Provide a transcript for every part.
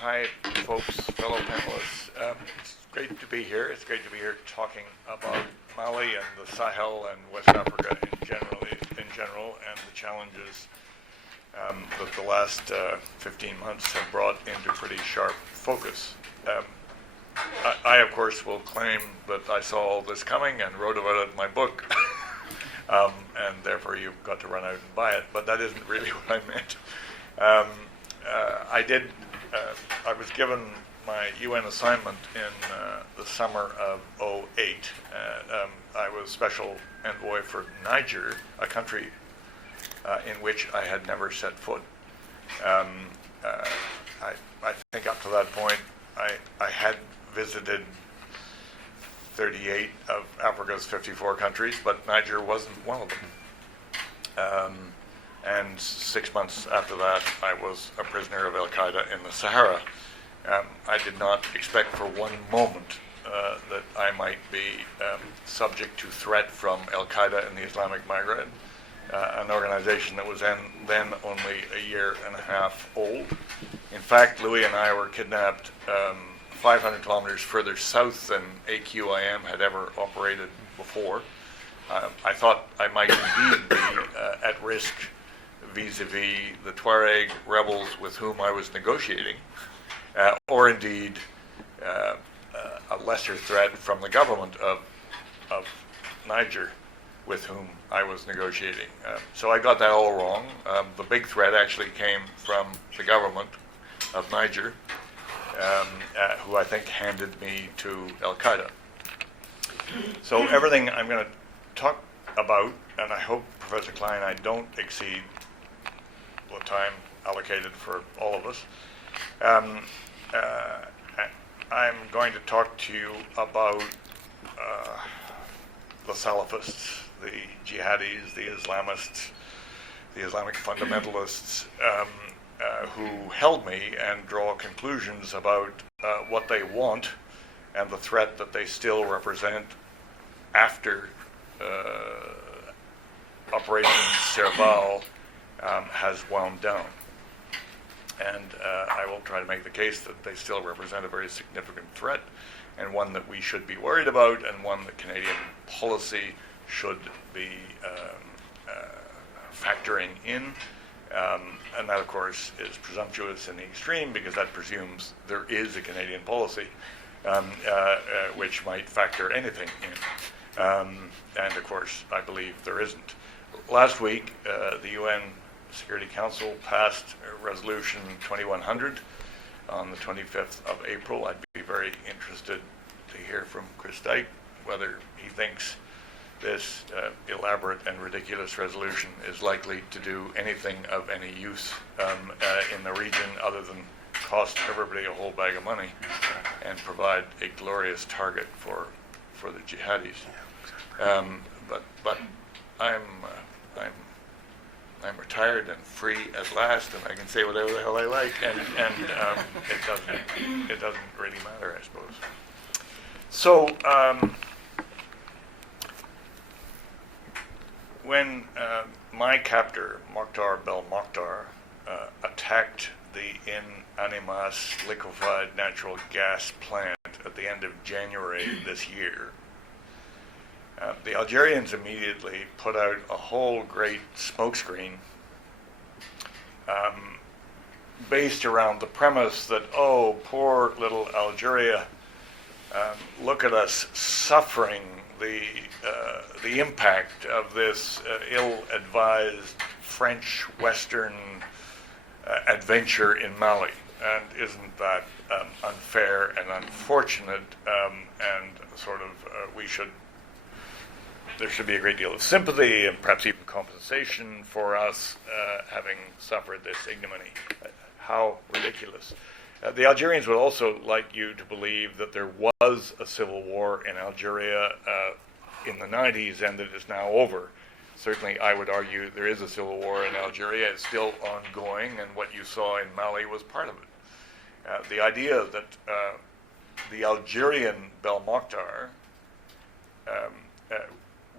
Hi, folks, fellow panelists. It's great to be here. It's great to be here talking about Mali and the Sahel and West Africa in general, and the challenges that the last 15 months have brought into pretty sharp focus. I, of course, will claim that I saw all this coming and wrote about it in my book, and therefore you've got to run out and buy it, but that isn't really what I meant. I was given my UN assignment in the summer of '08. I was special envoy for Niger, a country in which I had never set foot. I think up to that point, I had visited 38 of Africa's 54 countries, but Niger wasn't one of them. And 6 months after that, I was a prisoner of Al-Qaeda in the Sahara. I did not expect for one moment that I might be subject to threat from Al-Qaeda in the Islamic Maghreb, an organization that was then only a year and a half old. In fact, Louis and I were kidnapped 500 kilometers further south than AQIM had ever operated before. I thought I might indeed be at risk vis-a-vis the Tuareg rebels with whom I was negotiating, or indeed a lesser threat from the government of Niger with whom I was negotiating. So I got that all wrong. The big threat actually came from the government of Niger, who I think handed me to Al-Qaeda. So everything I'm going to talk about, and I hope, Professor Klein, I don't exceed the time allocated for all of us. I'm going to talk to you about the Salafists, the jihadis, the Islamists, the Islamic fundamentalists who held me and draw conclusions about what they want and the threat that they still represent after Operation Serval has wound down. And I will try to make the case that they still represent a very significant threat, and one that we should be worried about, and one that Canadian policy should be factoring in. And that, of course, is presumptuous in the extreme, because that presumes there is a Canadian policy which might factor anything in. And, of course, I believe there isn't. Last week, the UN Security Council passed Resolution 2100 on the 25th of April. I'd be very interested to hear from Chris Dyke whether he thinks this elaborate and ridiculous resolution is likely to do anything of any use in the region other than cost everybody a whole bag of money and provide a glorious target for the jihadis. But I'm retired and free at last, and I can say whatever the hell I like, and it doesn't really matter, I suppose. So when my captor, Mokhtar Belmokhtar, attacked the In Animas liquefied natural gas plant at the end of January this year, the Algerians immediately put out a whole great smokescreen based around the premise that, oh, poor little Algeria, look at us suffering the impact of this ill-advised French Western adventure in Mali. And isn't that unfair and unfortunate, and sort of there should be a great deal of sympathy and perhaps even compensation for us having suffered this ignominy. How ridiculous. The Algerians would also like you to believe that there was a civil war in Algeria in the 90s and that it's now over. Certainly, I would argue there is a civil war in Algeria. It's still ongoing, and what you saw in Mali was part of it. The idea that the Algerian Belmokhtar,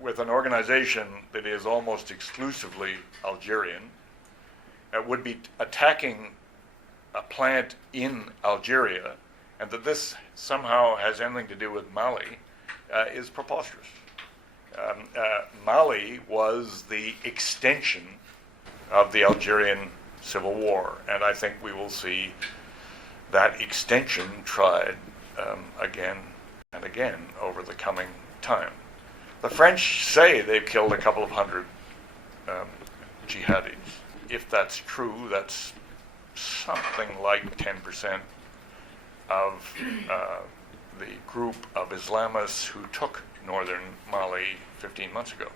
with an organization that is almost exclusively Algerian, would be attacking a plant in Algeria, and that this somehow has anything to do with Mali is preposterous. Mali was the extension of the Algerian Civil War, and I think we will see that extension tried again and again over the coming time. The French say they've killed a couple of hundred jihadis. If that's true, that's something like 10% of the group of Islamists who took northern Mali 15 months ago.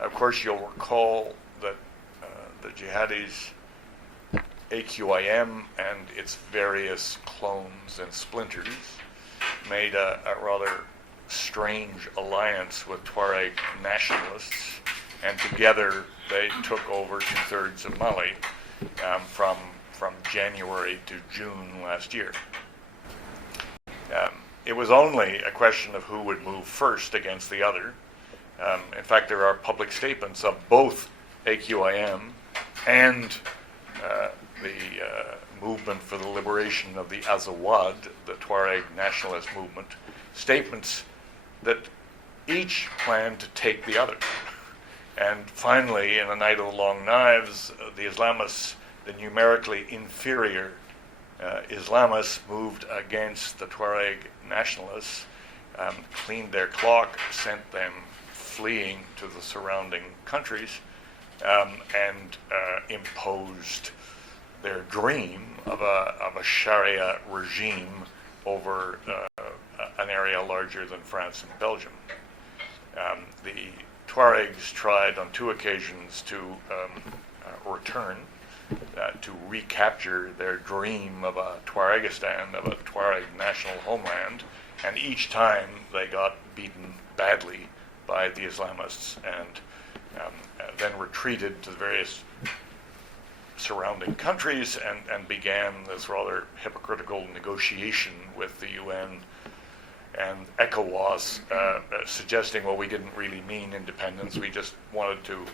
Of course, you'll recall that the jihadis, AQIM and its various clones and splinters, made a rather strange alliance with Tuareg nationalists, and together they took over 2/3 of Mali from January to June last year. It was only a question of who would move first against the other. In fact, there are public statements of both AQIM and the movement for the liberation of the Azawad, the Tuareg nationalist movement, statements that each planned to take the other. And finally, in a night of the long knives, the Islamists, the numerically inferior Islamists, moved against the Tuareg nationalists, cleaned their clock, sent them fleeing to the surrounding countries, and imposed their dream of a Sharia regime over an area larger than France and Belgium. The Tuaregs tried on 2 occasions to return, to recapture their dream of a Tuaregistan, of a Tuareg national homeland, and each time they got beaten badly by the Islamists and then retreated to the various surrounding countries and began this rather hypocritical negotiation with the UN and ECOWAS, suggesting, well, we didn't really mean independence. We just wanted to,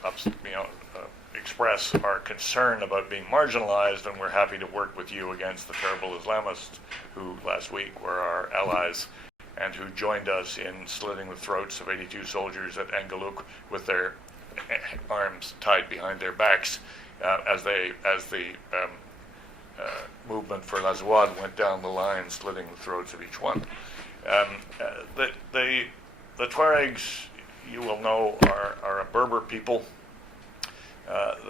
express our concern about being marginalized, and we're happy to work with you against the terrible Islamists who last week were our allies and who joined us in slitting the throats of 82 soldiers at Engeluk with their arms tied behind their backs as the movement for Lazouad went down the line, slitting the throats of each one. The Tuaregs, you will know, are a Berber people.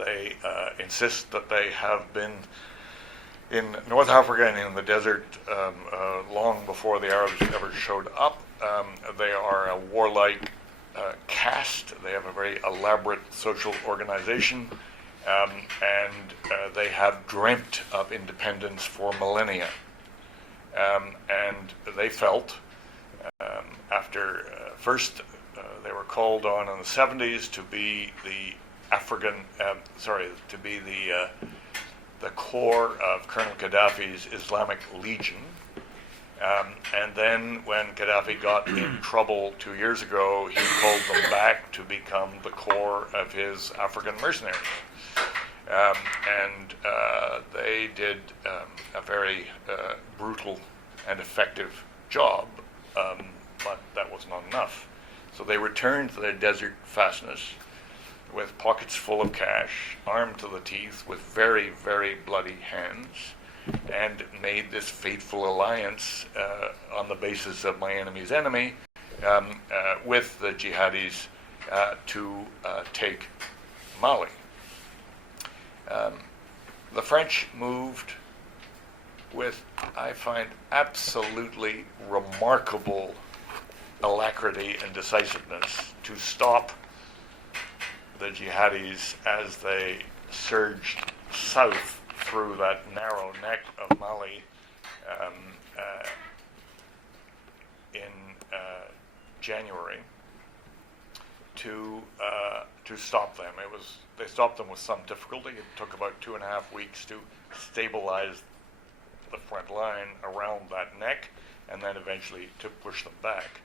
They insist that they have been in North Africa and in the desert long before the Arabs ever showed up. They are a warlike caste. They have a very elaborate social organization, and they have dreamt of independence for millennia. And they felt, after first they were called on in the 70s to be the the core of Colonel Gaddafi's Islamic Legion. And then when Gaddafi got in trouble 2 years ago, he pulled them back to become the core of his African mercenaries. And they did a very brutal and effective job, but that was not enough. So they returned to their desert fastness with pockets full of cash, armed to the teeth, with very, very bloody hands, and made this fateful alliance on the basis of my enemy's enemy with the jihadis to take Mali. The French moved with, I find, absolutely remarkable alacrity and decisiveness to stop the jihadis as they surged south through that narrow neck of Mali in January to stop them. They stopped them with some difficulty. It took about 2.5 weeks to stabilize the front line around that neck, and then eventually to push them back.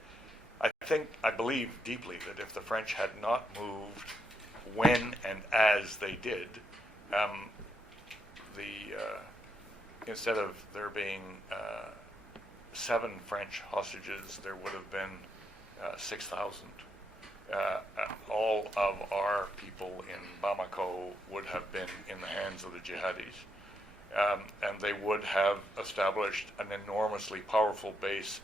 I believe deeply that if the French had not moved when and as they did, instead of there being 7 French hostages, there would have been 6,000. All of our people in Bamako would have been in the hands of the jihadis, and they would have established an enormously powerful base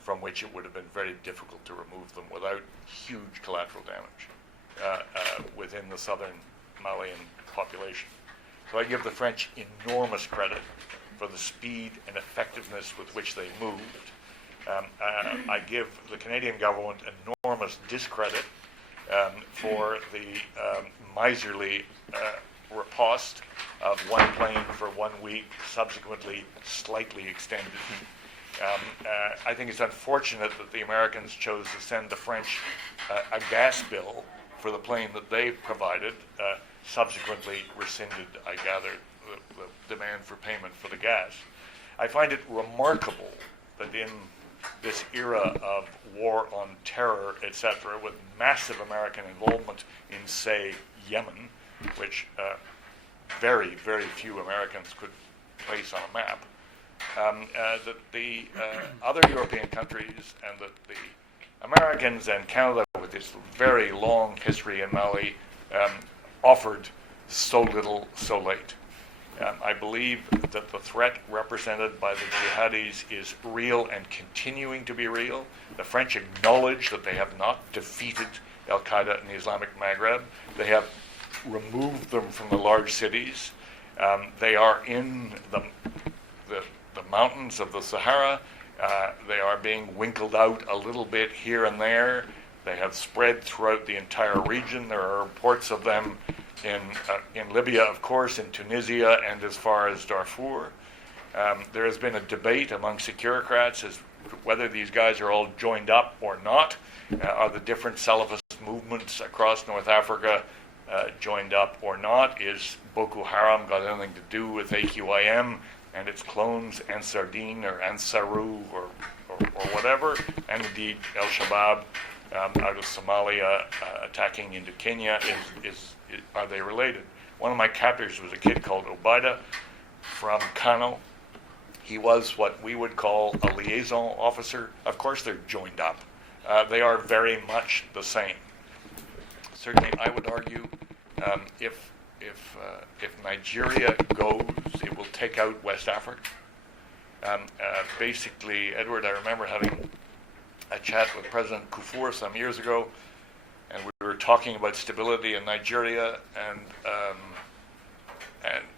from which it would have been very difficult to remove them without huge collateral damage within the southern Malian population. So I give the French enormous credit for the speed and effectiveness with which they moved. I give the Canadian government enormous discredit for the miserly riposte of one plane for 1 week, subsequently slightly extended. I think it's unfortunate that the Americans chose to send the French a gas bill for the plane that they provided, subsequently rescinded, I gather, the demand for payment for the gas. I find it remarkable that in this era of war on terror, etc., with massive American involvement in, say, Yemen, which very, very few Americans could place on a map, that the other European countries and that the Americans and Canada, with its very long history in Mali, offered so little so late. I believe that the threat represented by the jihadis is real and continuing to be real. The French acknowledge that they have not defeated al-Qaeda in the Islamic Maghreb. They have removed them from the large cities. They are in the mountains of the Sahara. They are being winkled out a little bit here and there. They have spread throughout the entire region. There are reports of them in Libya, of course, in Tunisia, and as far as Darfur. There has been a debate among securocrats as to whether these guys are all joined up or not. Are the different Salafist movements across North Africa joined up or not? Is Boko Haram got anything to do with AQIM and its clones, Ansardine or Ansaru or whatever? And indeed, Al-Shabaab out of Somalia attacking into Kenya, are they related? One of my captors was a kid called Obaida from Kano. He was what we would call a liaison officer. Of course they're joined up. They are very much the same. Certainly I would argue if Nigeria goes, it will take out West Africa. Basically, Edward, I remember having a chat with President Kufuor some years ago, and we were talking about stability in Nigeria,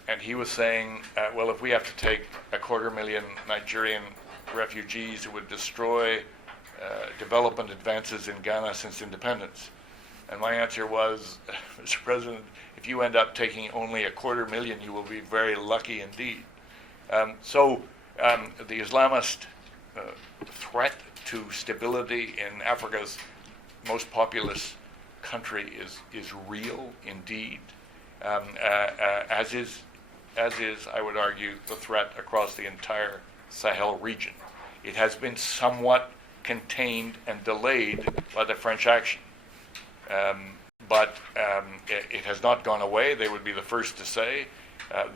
and he was saying, well, if we have to take 250,000 Nigerian refugees, it would destroy development advances in Ghana since independence. And my answer was, Mr. President, if you end up taking only 250,000, you will be very lucky indeed. So the Islamist threat to stability in Africa's most populous country is real indeed, as is, I would argue, the threat across the entire Sahel region. It has been somewhat contained and delayed by the French action, but it has not gone away. They would be the first to say.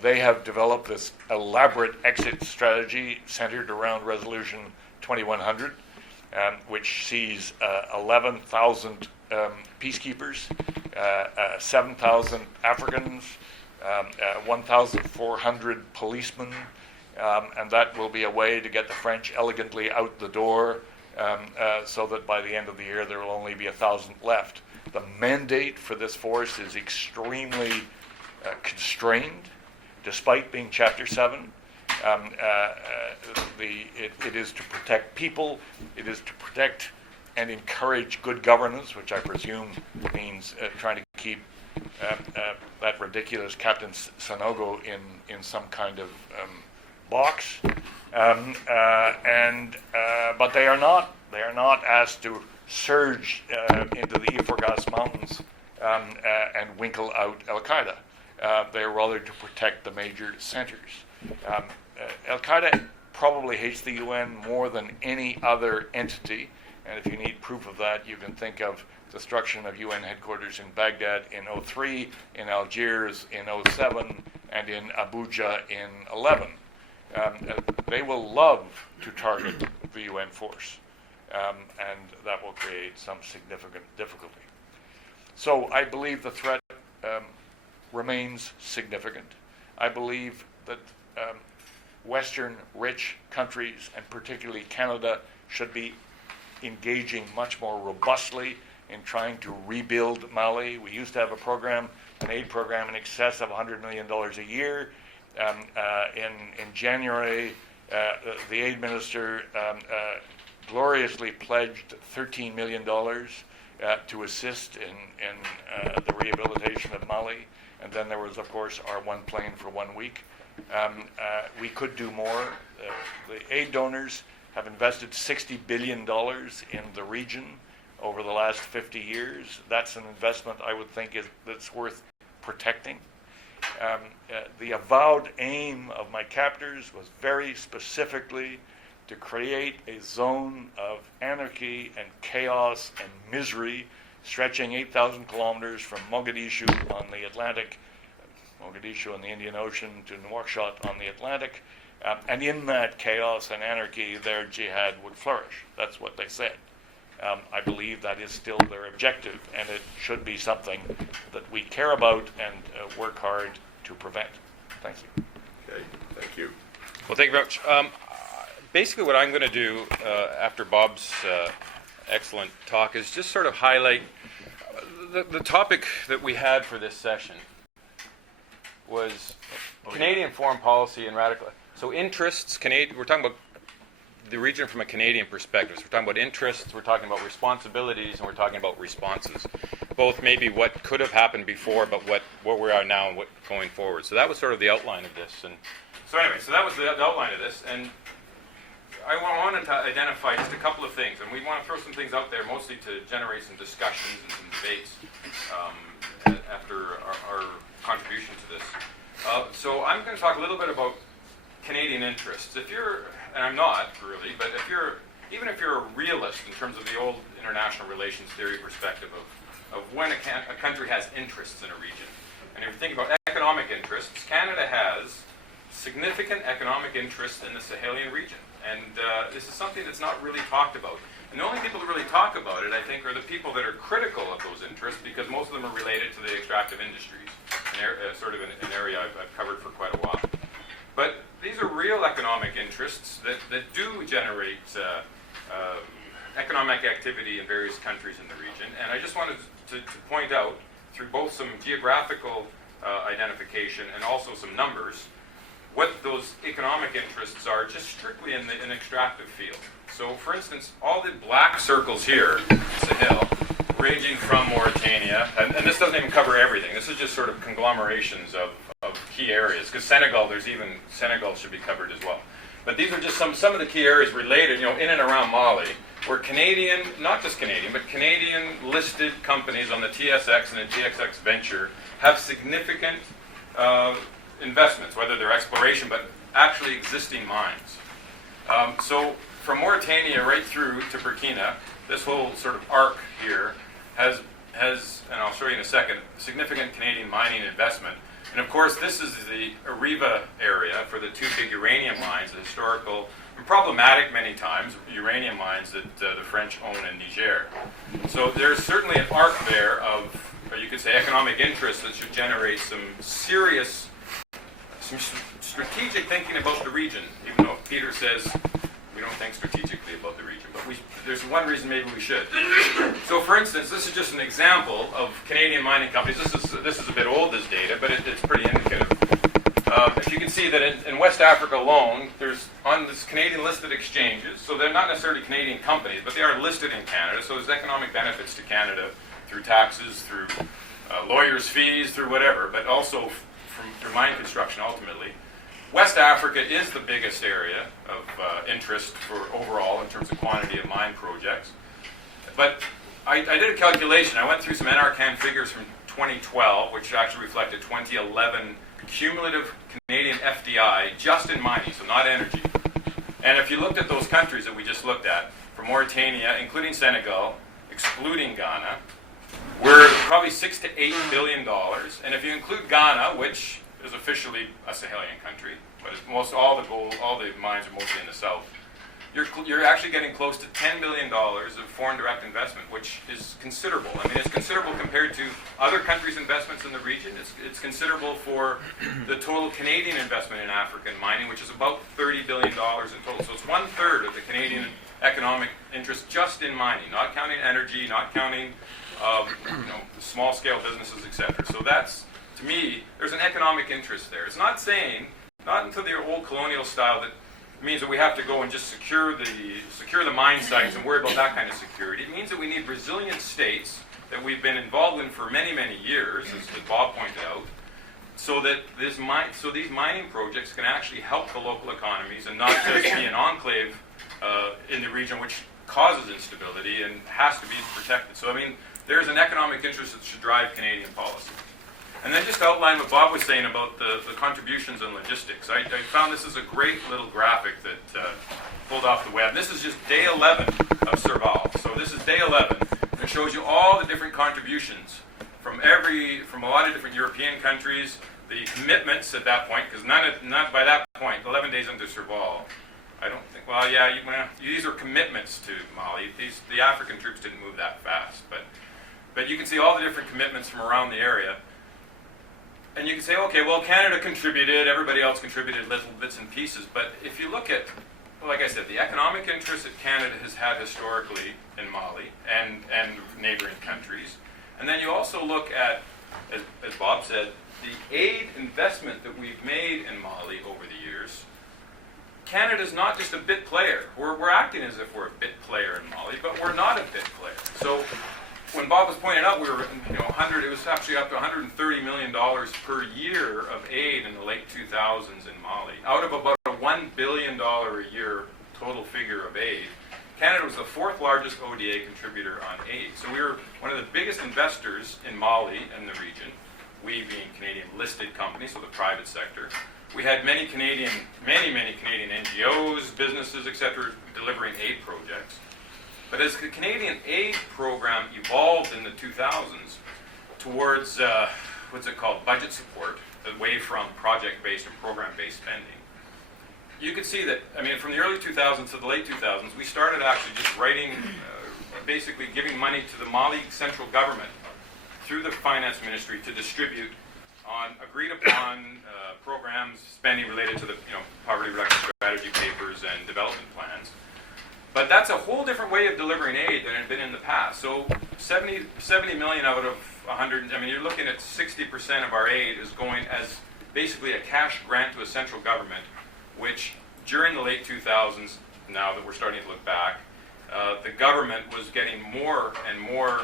They have developed this elaborate exit strategy centered around Resolution 2100, which sees 11,000 peacekeepers, 7,000 Africans, 1,400 policemen, and that will be a way to get the French elegantly out the door, so that by the end of the year there will only be 1,000 left. The mandate for this force is extremely constrained, despite being Chapter 7. It is to protect people. It is to protect and encourage good governance, which I presume means trying to keep that ridiculous Captain Sanogo in some kind of box. But they are not asked to surge into the Iforgas Mountains and winkle out Al-Qaeda. They are rather to protect the major centers. Al-Qaeda probably hates the UN more than any other entity, and if you need proof of that, you can think of destruction of UN headquarters in Baghdad in 2003, in Algiers in 2007, and in Abuja in 11. They will love to target the UN force, and that will create some significant difficulty. So I believe the threat remains significant. I believe that Western rich countries, and particularly Canada, should be engaging much more robustly in trying to rebuild Mali. We used to have a program, an aid program in excess of $100 million a year. In January, the aid minister gloriously pledged $13 million to assist in the rehabilitation of Mali. And then there was, of course, our one plane for 1 week. We could do more. The aid donors have invested $60 billion in the region over the last 50 years. That's an investment I would think that's worth protecting. The avowed aim of my captors was very specifically to create a zone of anarchy and chaos and misery stretching 8,000 kilometers from Mogadishu on the Atlantic, Mogadishu on the Indian Ocean, to Nouakchott on the Atlantic. And in that chaos and anarchy, their jihad would flourish. That's what they said. I believe that is still their objective, and it should be something that we care about and work hard to prevent. Thank you. Okay, thank you. Well, thank you very much. Basically, what I'm going to do after Bob's excellent talk is just sort of highlight the topic that we had for this session was Canadian foreign policy and radical. So interests, we're talking about the region from a Canadian perspective. So we're talking about interests, we're talking about responsibilities, and we're talking about responses. Both maybe what could have happened before, but what we are now and what going forward. So that was sort of the outline of this. And so anyway, so that was the outline of this. And I wanted to identify just a couple of things, and we want to throw some things out there, mostly to generate some discussions and some debates after our contribution to this. So I'm going to talk a little bit about Canadian interests. If you're, and I'm not really, but even if you're a realist in terms of the old international relations theory perspective of when a country has interests in a region, and if you're thinking about economic interests, Canada has significant economic interests in the Sahelian region. And this is something that's not really talked about. And the only people who really talk about it, I think, are the people that are critical of those interests, because most of them are related to the extractive industries, sort of an area I've covered for quite a while. But these are real economic interests that do generate economic activity in various countries in the region. And I just wanted to point out, through both some geographical identification and also some numbers, what those economic interests are just strictly in an extractive field. So, for instance, all the black circles here, Sahel, ranging from Mauritania, and this doesn't even cover everything. This is just sort of conglomerations of key areas, because Senegal should be covered as well. But these are just some of the key areas related, in and around Mali, where Canadian, not just Canadian, but Canadian listed companies on the TSX and the TXX venture have significant investments, whether they're exploration, but actually existing mines. So from Mauritania right through to Burkina, this whole sort of arc here has, and I'll show you in a second, significant Canadian mining investment. And of course, this is the Arriva area for the two big uranium mines, the historical and problematic many times uranium mines that the French own in Niger. So there's certainly an arc there of, or you could say, economic interest that should generate some serious, some strategic thinking about the region, even though Peter says we don't think strategically about the region. But there's one reason maybe we should. So for instance, this is just an example of Canadian mining companies. This is a bit old, this data, but it's pretty indicative. If you can see that in West Africa alone, there's on this Canadian listed exchanges, so they're not necessarily Canadian companies, but they are listed in Canada, so there's economic benefits to Canada through taxes, through lawyers' fees, through whatever, but also through mine construction ultimately. West Africa is the biggest area of interest for overall in terms of quantity of mine projects. But I did a calculation. I went through some NRCan figures from 2012, which actually reflected 2011 cumulative Canadian FDI just in mining, so not energy. And if you looked at those countries that we just looked at, from Mauritania, including Senegal, excluding Ghana, we're probably $6 to $8 billion. And if you include Ghana, which is officially a Sahelian country, but it's most all the gold, all the mines are mostly in the south. You're actually getting close to $10 billion of foreign direct investment, which is considerable. I mean, it's considerable compared to other countries' investments in the region. It's considerable for the total Canadian investment in African mining, which is about $30 billion in total. So it's 1/3 of the Canadian economic interest just in mining, not counting energy, not counting small-scale businesses, etc. So that's, to me, there's an economic interest there. It's not saying, not into the old colonial style that means that we have to go and just secure the mine sites and worry about that kind of security. It means that we need resilient states that we've been involved in for many, many years, as Bob pointed out, so that these mining projects can actually help the local economies and not just be an enclave in the region which causes instability and has to be protected. So I mean, there's an economic interest that should drive Canadian policy. And then just to outline what Bob was saying about the contributions and logistics, I found this is a great little graphic that pulled off the web. This is just day 11 of Serval. So this is day 11, and it shows you all the different contributions from a lot of different European countries, the commitments at that point, because not by that point, 11 days into Serval, I don't think, well, yeah, these are commitments to Mali. The African troops didn't move that fast, but you can see all the different commitments from around the area. And you can say, okay, well, Canada contributed, everybody else contributed little bits and pieces. But if you look at, like I said, the economic interest that Canada has had historically in Mali and neighboring countries, and then you also look at, as Bob said, the aid investment that we've made in Mali over the years, Canada's not just a bit player. We're acting as if we're a bit player in Mali, but we're not a bit player. So when Bob was pointing out, we were, it was actually up to $130 million per year of aid in the late 2000s in Mali, out of about a $1 billion a year total figure of aid. Canada was the 4th largest ODA contributor on aid. So we were one of the biggest investors in Mali and the region, we being Canadian listed companies, so the private sector. We had many Canadian NGOs, businesses, etc., delivering aid projects. But as the Canadian aid program evolved in the 2000s towards, budget support, away from project-based and program-based spending, you could see that, from the early 2000s to the late 2000s, we started actually just writing, basically giving money to the Mali central government through the finance ministry to distribute on agreed-upon programs, spending related to the poverty reduction strategy papers and development plans. But that's a whole different way of delivering aid than it had been in the past. So 70 million out of 100, you're looking at 60% of our aid is going as basically a cash grant to a central government, which during the late 2000s, now that we're starting to look back, the government was getting more and more,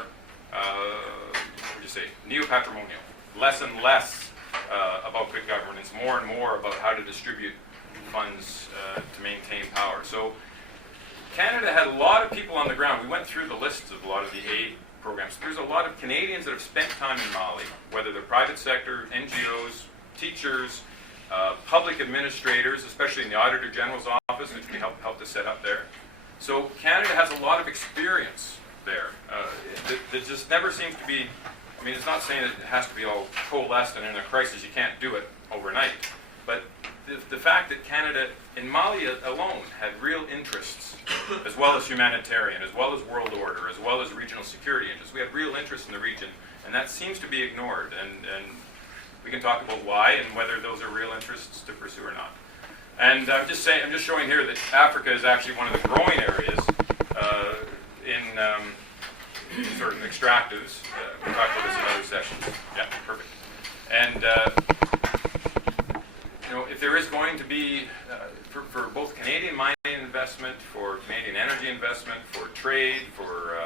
neo-patrimonial, less and less about good governance, more and more about how to distribute funds to maintain power. So Canada had a lot of people on the ground. We went through the lists of a lot of the aid programs. There's a lot of Canadians that have spent time in Mali, whether they're private sector, NGOs, teachers, public administrators, especially in the Auditor General's office, which we helped to set up there. So Canada has a lot of experience there. There just never seems to be, it's not saying that it has to be all coalesced and in a crisis you can't do it overnight, but the fact that Canada, in Mali alone, had real interests, as well as humanitarian, as well as world order, as well as regional security interests. We had real interests in the region, and that seems to be ignored. And we can talk about why and whether those are real interests to pursue or not. And I'm just showing here that Africa is actually one of the growing areas in sort of extractives. We'll talk about this in other sessions. Yeah, perfect. And if there is going to be, for both Canadian mining investment, for Canadian energy investment, for trade, for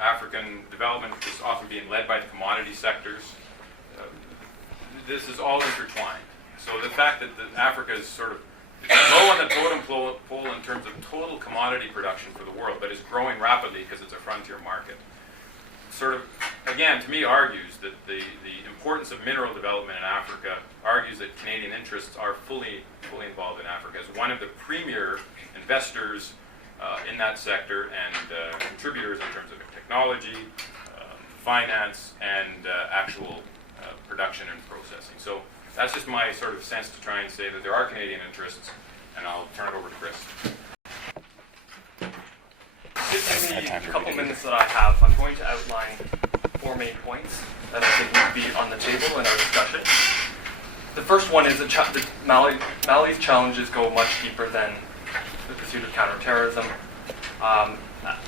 African development, which is often being led by the commodity sectors, this is all intertwined. So the fact that Africa is sort of low on the totem pole in terms of total commodity production for the world, but is growing rapidly because it's a frontier market, sort of, again, to me, argues that the importance of mineral development in Africa argues that Canadian interests are fully involved in Africa as one of the premier investors in that sector and contributors in terms of technology, finance, and actual production and processing. So That's just my sort of sense to try and say that there are Canadian interests, and I'll turn it over to Chris. Just in the couple minutes that I have, I'm going to outline 4 main points that I think need to be on the table in our discussion. The first one is that Mali's challenges go much deeper than the pursuit of counterterrorism.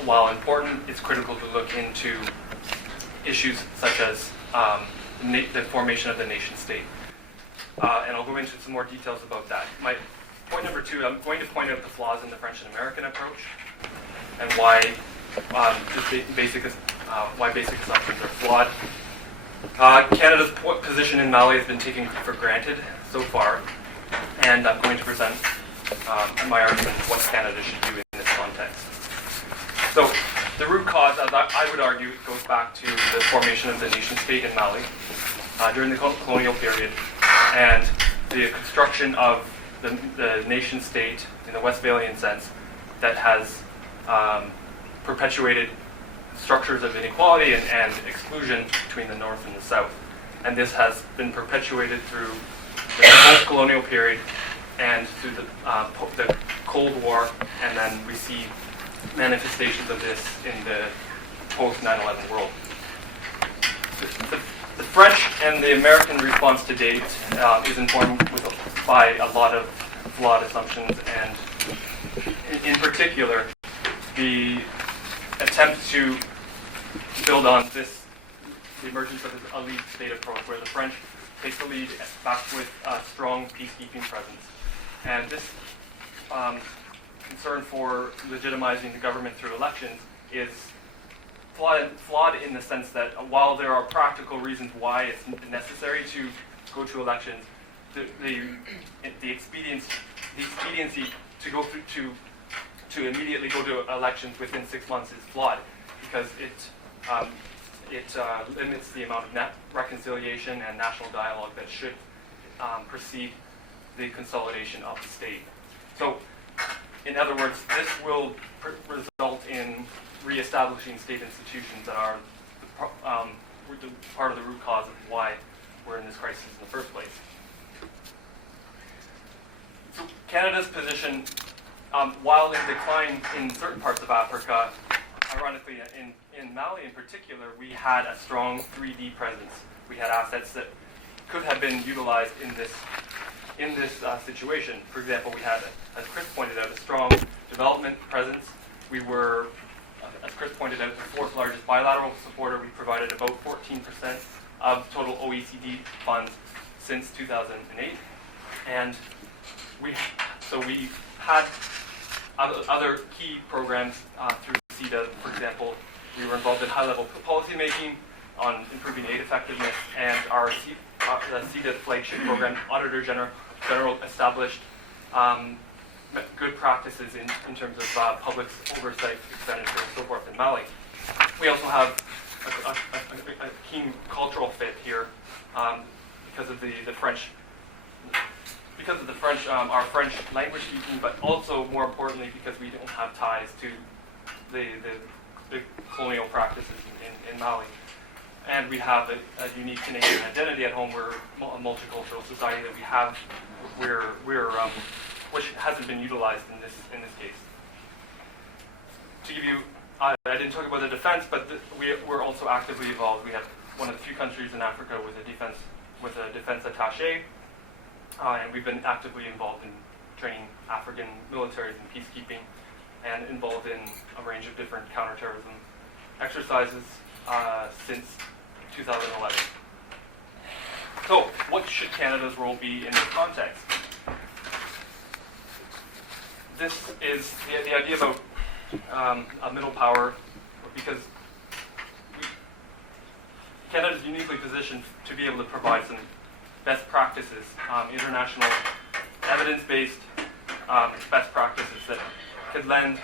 While important, it's critical to look into issues such as the formation of the nation state. And I'll go into some more details about that. My point number 2, I'm going to point out the flaws in the French and American approach and why basic assumptions are flawed. Canada's position in Mali has been taken for granted so far, and I'm going to present my argument of what Canada should do in this context. So, the root cause, as I would argue, goes back to the formation of the nation state in Mali during the colonial period, and the construction of the nation state in the Westphalian sense that has perpetuated structures of inequality and exclusion between the North and the South. And this has been perpetuated through the post-colonial period and through the Cold War, and then we see manifestations of this in the post-9/11 world. The French and the American response to date is informed by a lot of flawed assumptions, and in particular, the attempt to build on the emergence of this elite state approach, where the French take the lead backed with a strong peacekeeping presence. And this concern for legitimizing the government through elections is flawed in the sense that while there are practical reasons why it's necessary to go to elections, the expediency to go through to immediately go to elections within 6 months is flawed, because it limits the amount of reconciliation and national dialogue that should precede the consolidation of the state. So, in other words, this will result in reestablishing state institutions that are part of the root cause of why we're in this crisis in the first place. So Canada's position, while in decline in certain parts of Africa, ironically in Mali in particular, we had a strong 3D presence. We had assets that could have been utilized in this situation. For example, we had, as Chris pointed out, a strong development presence. We were, as Chris pointed out, the 4th largest bilateral supporter. We provided about 14% of total OECD funds since 2008. And we had other key programs through CEDA. For example, we were involved in high-level policy making on improving aid effectiveness, and our CEDA flagship program, Auditor General established good practices in terms of public oversight, expenditure, and so forth in Mali. We also have a keen cultural fit here because of the French. Because of the French, our French language speaking, but also more importantly because we don't have ties to the colonial practices in Mali. And we have a unique Canadian identity at home. We're a multicultural society that we have, which hasn't been utilized in this case. To give you, I didn't talk about the defense, but we're also actively involved. We have one of the few countries in Africa with a defense attaché, and we've been actively involved in training African militaries in peacekeeping, and involved in a range of different counterterrorism exercises since 2011. So, what should Canada's role be in this context? This is the idea about a middle power, because Canada is uniquely positioned to be able to provide some best practices, international evidence-based best practices that could lend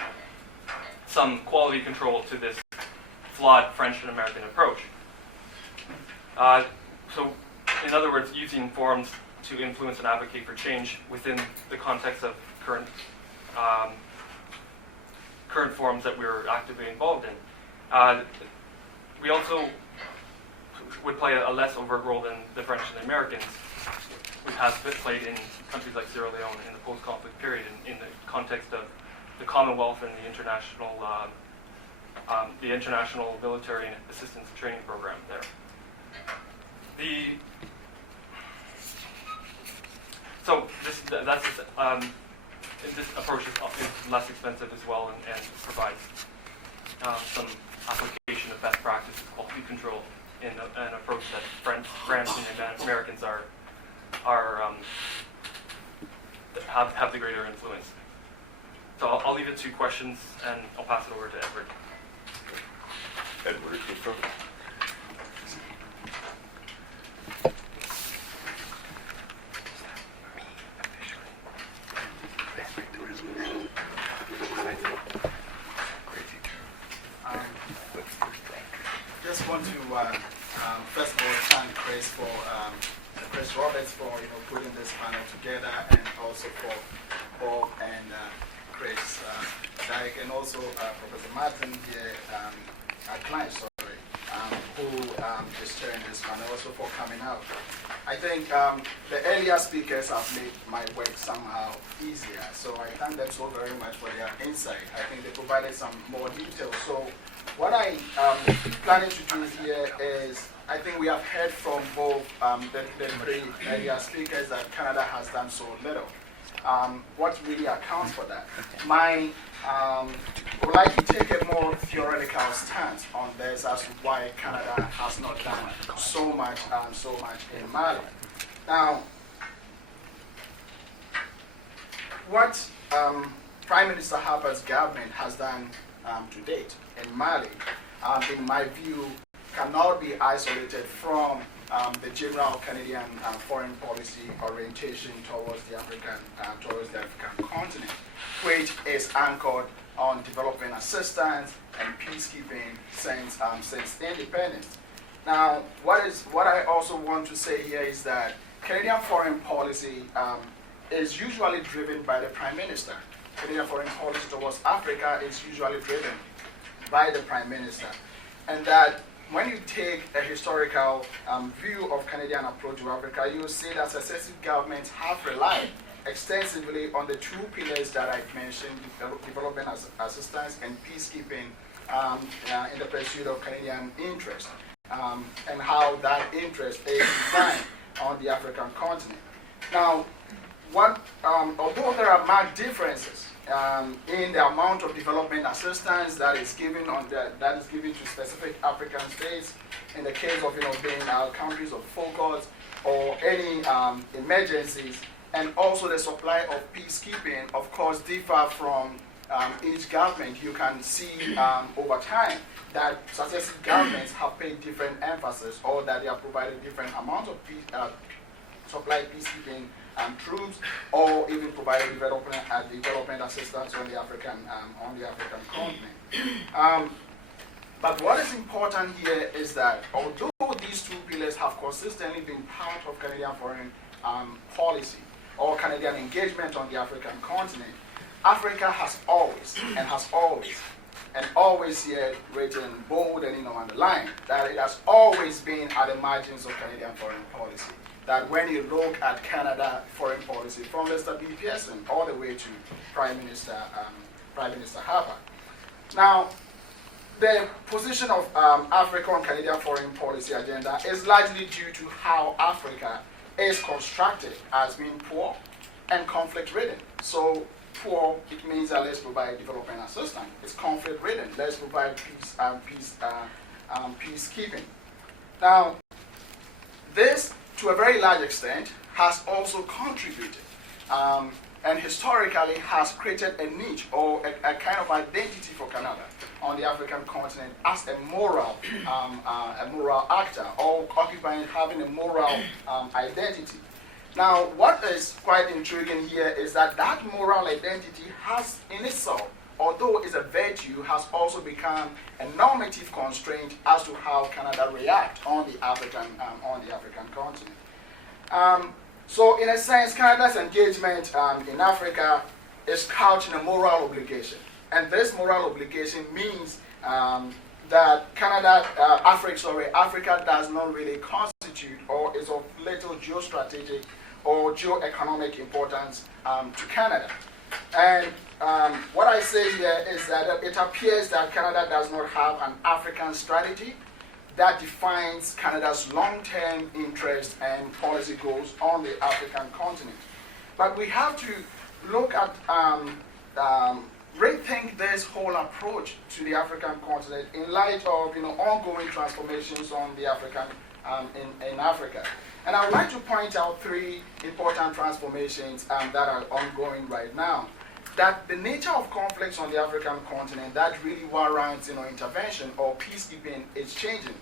some quality control to this flawed French and American approach. So, in other words, using forums to influence and advocate for change within the context of current forums that we're actively involved in. We also would play a less overt role than the French and the Americans which has played in countries like Sierra Leone in the post-conflict period in the context of the Commonwealth and the international military assistance training program there. This approach is less expensive as well and provides some application of best practices, quality control, in an approach that France and Americans have the greater influence. So I'll leave it to questions, and I'll pass it over to Edward. Edward, you first. Just want to first of all thank Chris Roberts for putting this panel together, and also for Bob and Chris Dyke, and also Professor Martin here, Klein, who is chairing this panel, also for coming out. I think the earlier speakers have made my work somehow easier, so I thank them so very much for their insight. I think they provided some more details. So what I am planning to do here is, I think we have heard from both the three earlier speakers that Canada has done so little. What really accounts for that? I would like to take a more theoretical stance on this as to why Canada has not done so much in Mali. Now, what Prime Minister Harper's government has done to date in Mali, in my view, cannot be isolated from the general Canadian foreign policy orientation towards the African continent, which is anchored on development assistance and peacekeeping since independence. Now, what I also want to say here is that Canadian foreign policy is usually driven by the Prime Minister. Canadian foreign policy towards Africa is usually driven by the Prime Minister, and that when you take a historical view of Canadian approach to Africa, you will see that successive governments have relied extensively on the two pillars that I mentioned, development assistance and peacekeeping in the pursuit of Canadian interest, and how that interest is defined on the African continent. Now, although there are marked differences in the amount of development assistance that is given to specific African states, in the case of being countries of focus or any emergencies, and also the supply of peacekeeping, of course, differ from each government. You can see over time that successive governments have paid different emphasis, or that they have provided different amounts of supply peacekeeping troops, or even provided development assistance on the African continent. But what is important here is that although these two pillars have consistently been part of Canadian foreign policy or Canadian engagement on the African continent, Africa has always here written bold and underlined that it has always been at the margins of Canadian foreign policy. That when you look at Canada foreign policy from Mr. B. Pearson all the way to Prime Minister Harper. Now, the position of Africa on Canadian foreign policy agenda is largely due to how Africa is constructed as being poor and conflict-ridden. So poor, it means that let's provide development assistance. It's conflict-ridden. Let's provide peacekeeping. Now, this, to a very large extent, has also contributed and historically has created a niche or a kind of identity for Canada on the African continent as a moral actor, or having a moral identity. Now, what is quite intriguing here is that moral identity has in itself, although it's a virtue, has also become a normative constraint as to how Canada reacts on the African continent. So, in a sense, Canada's engagement in Africa is couched in a moral obligation, and this moral obligation means that Africa does not really constitute latitude or is of little geostrategic or geoeconomic importance to Canada. And what I say here is that it appears that Canada does not have an African strategy that defines Canada's long-term interest and policy goals on the African continent. But we have to look at, rethink this whole approach to the African continent in light of ongoing transformations on the African, in Africa. And I would like to point out three important transformations that are ongoing right now. That the nature of conflicts on the African continent that really warrants intervention or peacekeeping is changing.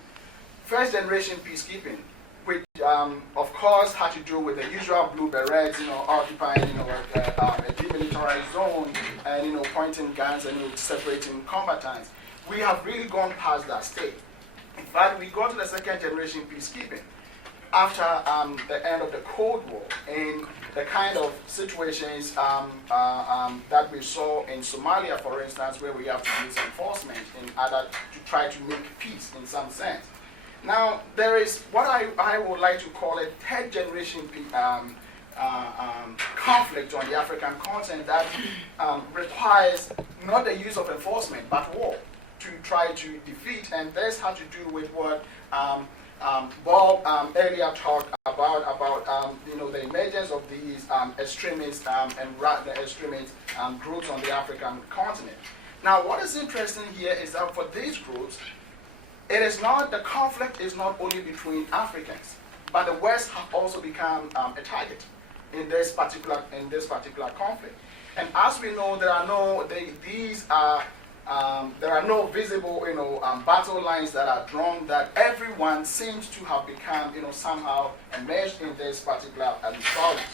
First generation peacekeeping, which of course had to do with the usual blue berets, occupying a demilitarized zone and pointing guns and separating combatants. We have really gone past that state. In fact, we got to the second generation peacekeeping after the end of the Cold War, in the kind of situations that we saw in Somalia, for instance, where we have to use enforcement in order to try to make peace in some sense. Now, there is what I would like to call a third generation conflict on the African continent that requires not the use of enforcement, but war to try to defeat, and this had to do with what Bob earlier talked about the emergence of these extremist and the extremist groups on the African continent. Now, what is interesting here is that for these groups, the conflict is not only between Africans, but the West have also become a target in this particular conflict. And as we know, there are no visible battle lines that are drawn, that everyone seems to have become somehow enmeshed in this particular problem.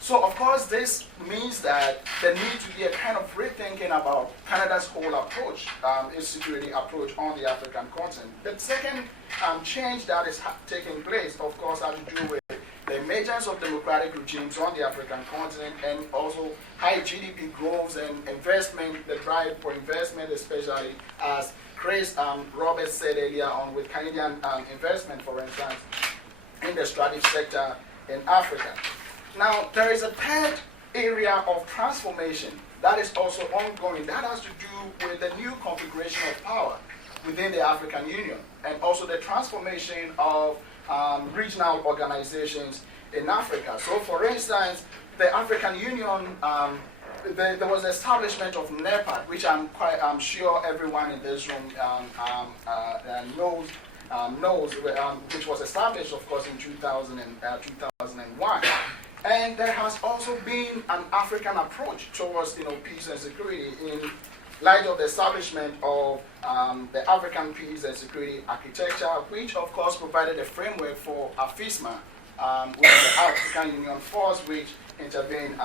So of course this means that there needs to be a kind of rethinking about Canada's whole approach, its security approach on the African continent. The second change that is taking place, of course, has to do with the emergence of democratic regimes on the African continent, and also high GDP growth and investment, the drive for investment, especially as Chris Roberts said earlier on, with Canadian investment, for instance, in the extractive sector in Africa. Now, there is a third area of transformation that is also ongoing, that has to do with the new configuration of power within the African Union, and also the transformation of regional organizations in Africa. So, for instance, the African Union, there was the establishment of NEPAD, which I'm sure everyone in this room knows, which was established, of course, in 2001. And there has also been an African approach towards peace and security in light of the establishment of the African Peace and Security Architecture, which of course provided a framework for AFISMA, which is the African Union Force, which intervened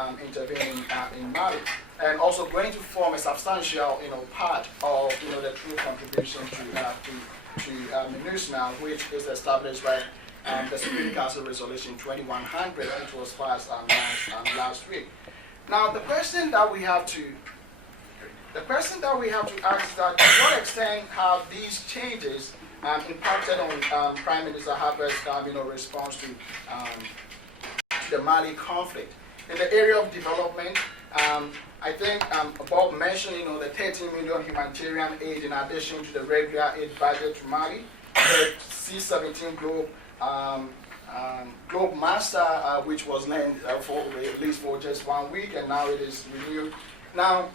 in Mali, and also going to form a substantial part of the true contribution to MINUSMA, which is established by the Security Council Resolution 2100, which was passed last week. Now, the question that we have to ask is that to what extent have these changes impacted on Prime Minister Harper's response to the Mali conflict? In the area of development, I think Bob mentioned the 13 million humanitarian aid in addition to the regular aid budget to Mali, the C-17 Globe Master, which was lent for at least for just 1 week, and now it is renewed. Now,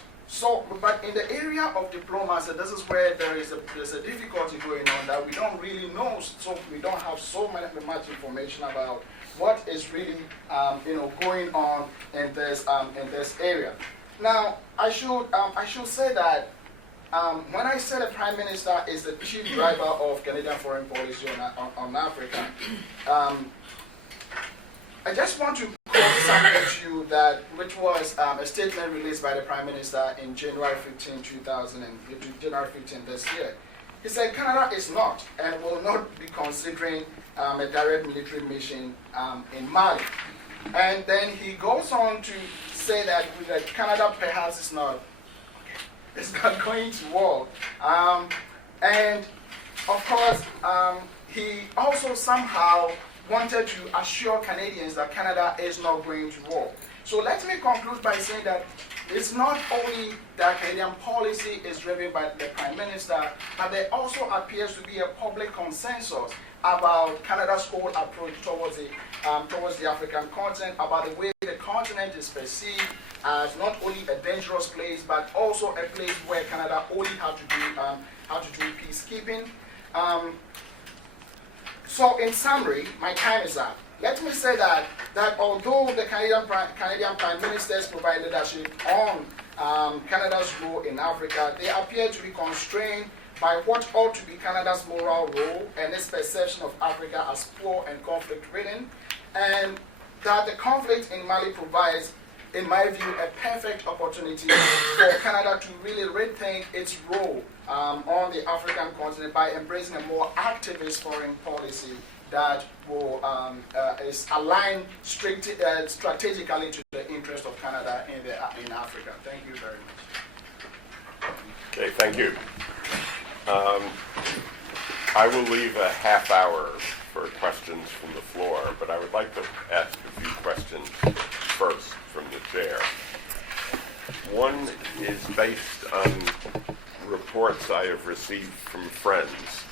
but in the area of diplomacy, this is where there's a difficulty going on, that we don't really know, so we don't have so much information about what is really going on in this area. Now, I should say that when I say the Prime Minister is the chief driver of Canadian foreign policy on Africa, I just want to quote something to you which was a statement released by the Prime Minister in January 15 this year. He said Canada is not and will not be considering a direct military mission in Mali. And then he goes on to say that Canada perhaps is not going to war. And of course, he also somehow wanted to assure Canadians that Canada is not going to war. So let me conclude by saying that it's not only that Canadian policy is driven by the Prime Minister, but there also appears to be a public consensus about Canada's whole approach towards the African continent, about the way the continent is perceived as not only a dangerous place, but also a place where Canada only had to do peacekeeping. So in summary, my time is up. Let me say that although the Canadian Prime Ministers provide leadership on Canada's role in Africa, they appear to be constrained by what ought to be Canada's moral role and its perception of Africa as poor and conflict-ridden, and that the conflict in Mali provides, in my view, a perfect opportunity for Canada to really rethink its role on the African continent by embracing a more activist foreign policy that will is aligned strategically to the interest of Canada in Africa. Thank you very much. Okay, thank you. I will leave a half hour for questions from the floor, but I would like to ask a few questions first from the chair. One is based on reports I have received from friends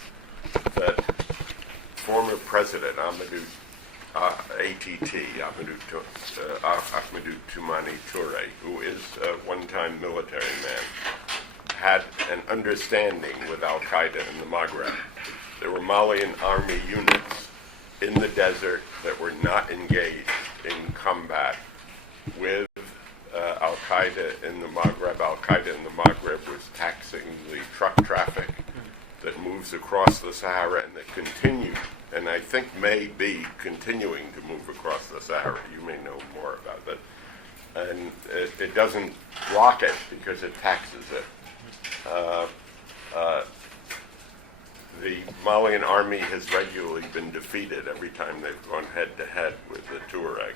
that former President Ahmadou Toumani Touré, who is a one-time military man, had an understanding with Al-Qaeda in the Maghreb. There were Malian army units in the desert that were not engaged in combat with Al-Qaeda in the Maghreb. Al-Qaeda in the Maghreb was taxing the truck traffic that moves across the Sahara and that continued, and I think may be continuing to move across the Sahara. You may know more about that. And it doesn't block it because it taxes it. The Malian army has regularly been defeated every time they've gone head-to-head with the Tuareg.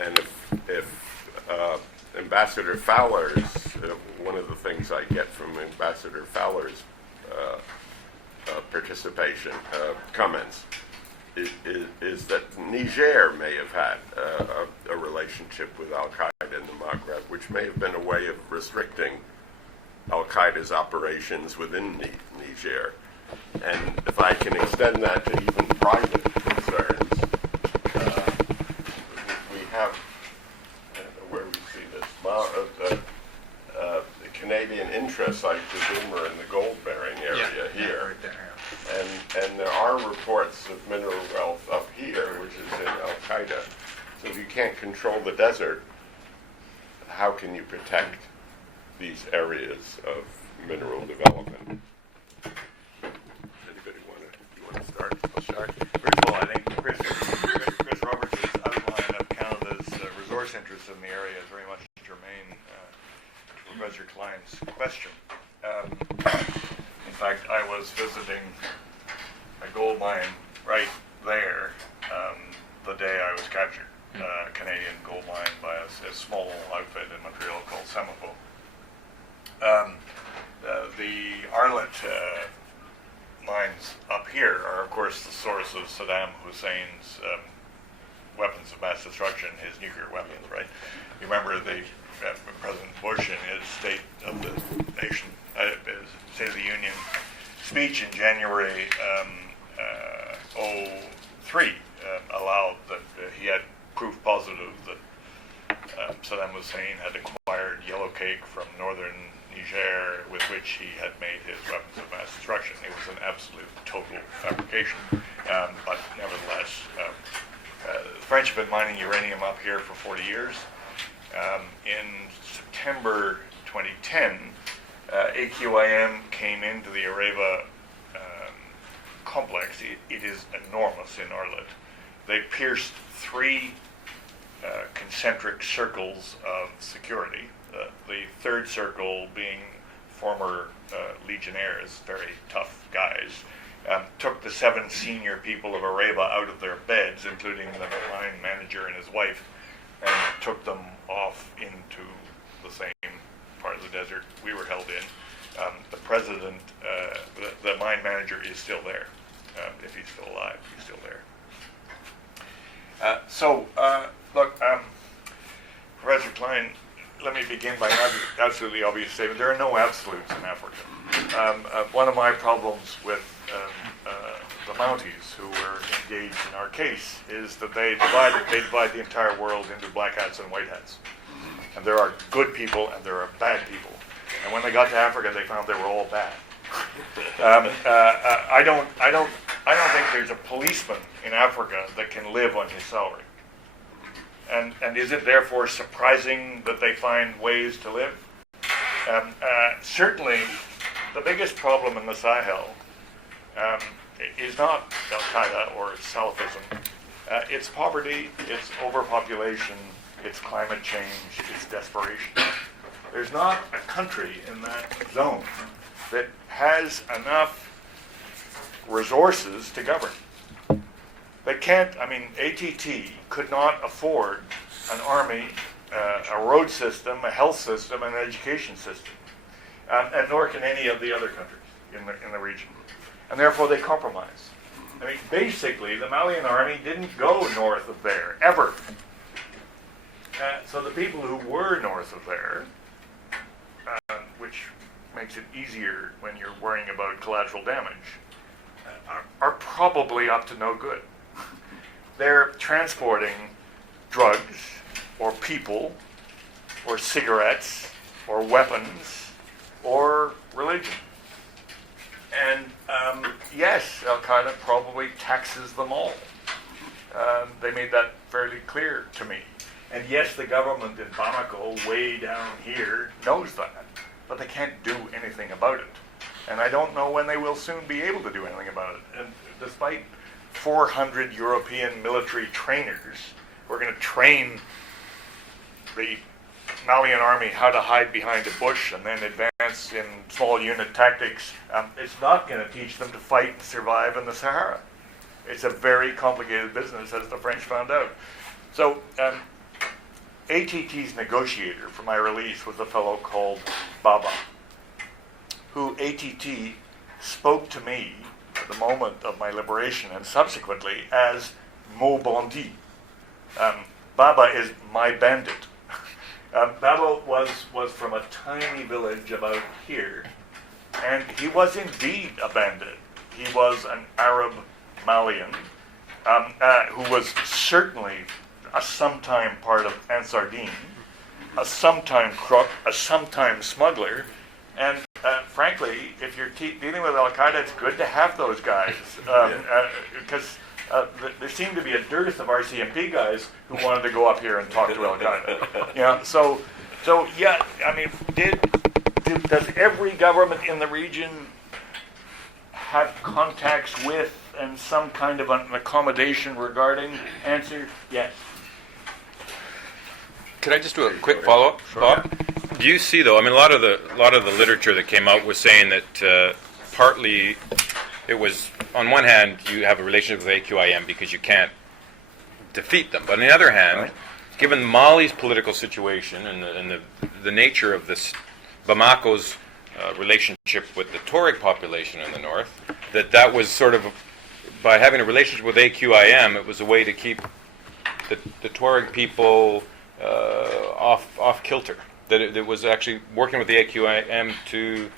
And if Ambassador Fowler's, one of the things I get from Ambassador Fowler's participation, comments, is that Niger may have had a relationship with Al-Qaeda in the Maghreb, which may have been a way of restricting Al-Qaeda's operations within Niger. And if I can extend that to even private concerns, we have, where we see this, the Canadian interests, I presume, are in the gold-bearing area here. Right there. And there are reports of mineral wealth up here, which is in Al-Qaeda. So if you can't control the desert, how can you protect these areas of mineral development? Anybody want to start? I'll start. First of all, I think Chris Roberts' outline of Canada's resource interests in the area is very much germane to Professor Klein's question. In fact, I was visiting a gold mine right there the day I was captured, a Canadian gold mine by a small outfit in Montreal called Semapo. The Arlet mines up here are, of course, the source of Saddam Hussein's weapons of mass destruction, his nuclear weapons, right? You remember President Bush in his State of the Nation, State of the Union speech in January 2003 allowed that he had proof positive that Saddam Hussein had acquired yellow cake from northern Niger, with which he had made his weapons of mass destruction. It was an absolute total fabrication, but nevertheless, the French have been mining uranium up here for 40 years. In September 2010, AQIM came into the Areva complex. It is enormous in Arlet. They pierced 3 concentric circles of security. The third circle being former legionnaires, very tough guys, took the 7 senior people of Areva out of their beds, including the mine manager and his wife, and took them off into the same part of the desert we were held in. The president, the mine manager is still there. if he's still alive. He's still there. Look, Professor Klein, let me begin by an absolutely obvious statement. There are no absolutes in Africa. One of my problems with the Mounties who were engaged in our case is that they divide the entire world into black hats and white hats. And there are good people and there are bad people. And when they got to Africa, they found they were all bad. I don't think there's a policeman in Africa that can live on his salary. And is it therefore surprising that they find ways to live? Certainly, the biggest problem in the Sahel is not Al-Qaeda or Salafism. It's poverty, it's overpopulation, it's climate change, it's desperation. There's not a country in that zone that has enough resources to govern. They can't, ATT could not afford an army, a road system, a health system, and an education system. And nor can any of the other countries in the region. And therefore they compromise. Basically, the Malian army didn't go north of there, ever. So the people who were north of there, which makes it easier when you're worrying about collateral damage, are probably up to no good. They're transporting drugs, or people, or cigarettes, or weapons, or religion. And yes, Al-Qaeda probably taxes them all. They made that fairly clear to me. And yes, the government in Bamako, way down here, knows that. But they can't do anything about it. And I don't know when they will soon be able to do anything about it. And despite 400 European military trainers who are going to train the Malian army how to hide behind a bush and then advance in small unit tactics, it's not going to teach them to fight and survive in the Sahara. It's a very complicated business, as the French found out. So ATT's negotiator for my release was a fellow called Baba, who ATT spoke to me at the moment of my liberation and subsequently as Mo Bandi. Baba is my bandit. Baba was from a tiny village about here, and he was indeed a bandit. He was an Arab Malian who was certainly a sometime part of Ansar Dine, a sometime crook, a sometime smuggler, and frankly, if you're dealing with Al-Qaeda, it's good to have those guys, because there seemed to be a dearth of RCMP guys who wanted to go up here and talk to Al-Qaeda. So yeah, does every government in the region have contacts with and some kind of an accommodation regarding? Answer, yes. Could I just do a quick follow-up, Bob? Do you see, though? A lot of the literature that came out was saying that partly it was, on one hand, you have a relationship with AQIM because you can't defeat them, but on the other hand, right, given Mali's political situation and the nature of this Bamako's relationship with the Tuareg population in the north, that was sort of, by having a relationship with AQIM, it was a way to keep the Tuareg people off kilter. That it was actually working with the AQIM to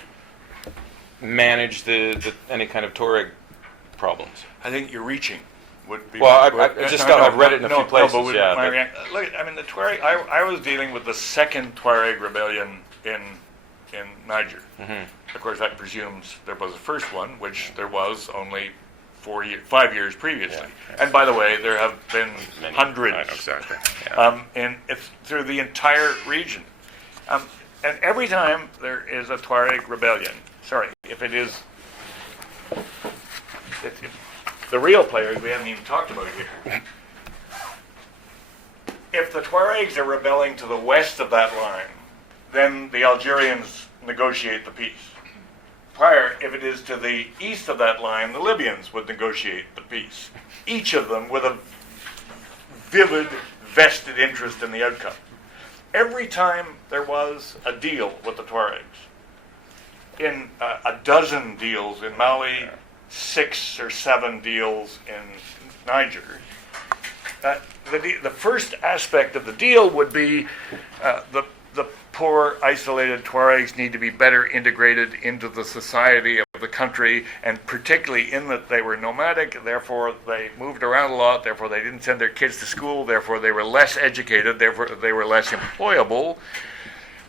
manage any kind the Tuareg problems. I think you're reaching. Would be well, I've read it in a few places. Look, the Tuareg. I was dealing with the second Tuareg rebellion in Niger. Mm-hmm. Of course, that presumes there was a first one, which there was only 5 years previously. Yeah, yes. And by the way, there have been many, hundreds. I know exactly. Yeah. It's through the entire region. And every time there is a Tuareg rebellion, if the real players we haven't even talked about here. If the Tuaregs are rebelling to the west of that line, then the Algerians negotiate the peace. If it is to the east of that line, the Libyans would negotiate the peace. Each of them with a vivid, vested interest in the outcome. Every time there was a deal with the Tuaregs, in a dozen deals in Mali, 6 or 7 deals in Niger. The first aspect of the deal would be the poor, isolated Tuaregs need to be better integrated into the society of the country, and particularly in that they were nomadic, therefore they moved around a lot, therefore they didn't send their kids to school, therefore they were less educated, therefore they were less employable.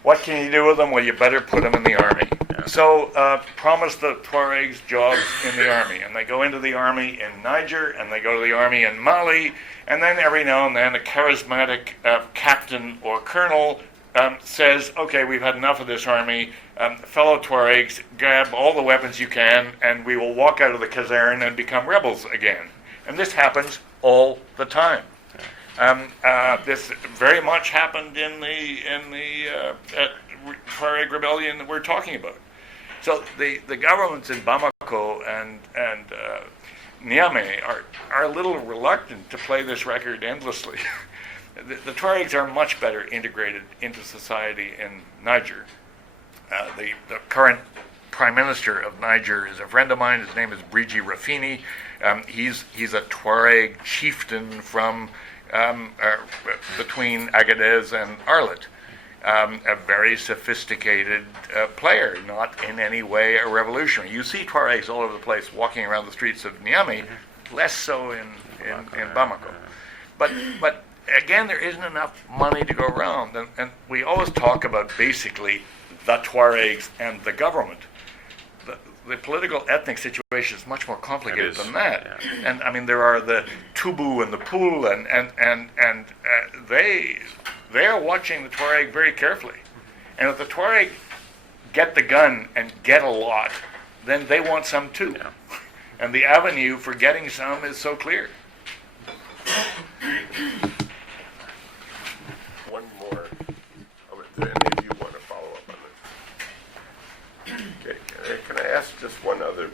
What can you do with them? Well, you better put them in the army. So promise the Tuaregs jobs in the army. And they go into the army in Niger, and they go to the army in Mali, and then every now and then a charismatic captain or colonel says, okay, we've had enough of this army. Fellow Tuaregs, grab all the weapons you can, and we will walk out of the caserne and become rebels again. And this happens all the time. This very much happened in the Tuareg rebellion that we're talking about. So the governments in Bamako and Niamey are a little reluctant to play this record endlessly. The Tuaregs are much better integrated into society in Niger. The current prime minister of Niger is a friend of mine. His name is Brigi Rafini. He's a Tuareg chieftain from between Agadez and Arlit. A very sophisticated player, not in any way a revolutionary. You see Tuaregs all over the place walking around the streets of Niamey, less so in Bamako. But again, there isn't enough money to go around, and we always talk about basically the Tuaregs and the government. The political ethnic situation is much more complicated than that. Yeah. And I mean, there are the Tubu and the Pul, and they are watching the Tuareg very carefully. And if the Tuareg get the gun and get a lot, then they want some too. Yeah. And the avenue for getting some is so clear. One more. Do any of you want to follow up on this? Okay. Can I ask just one other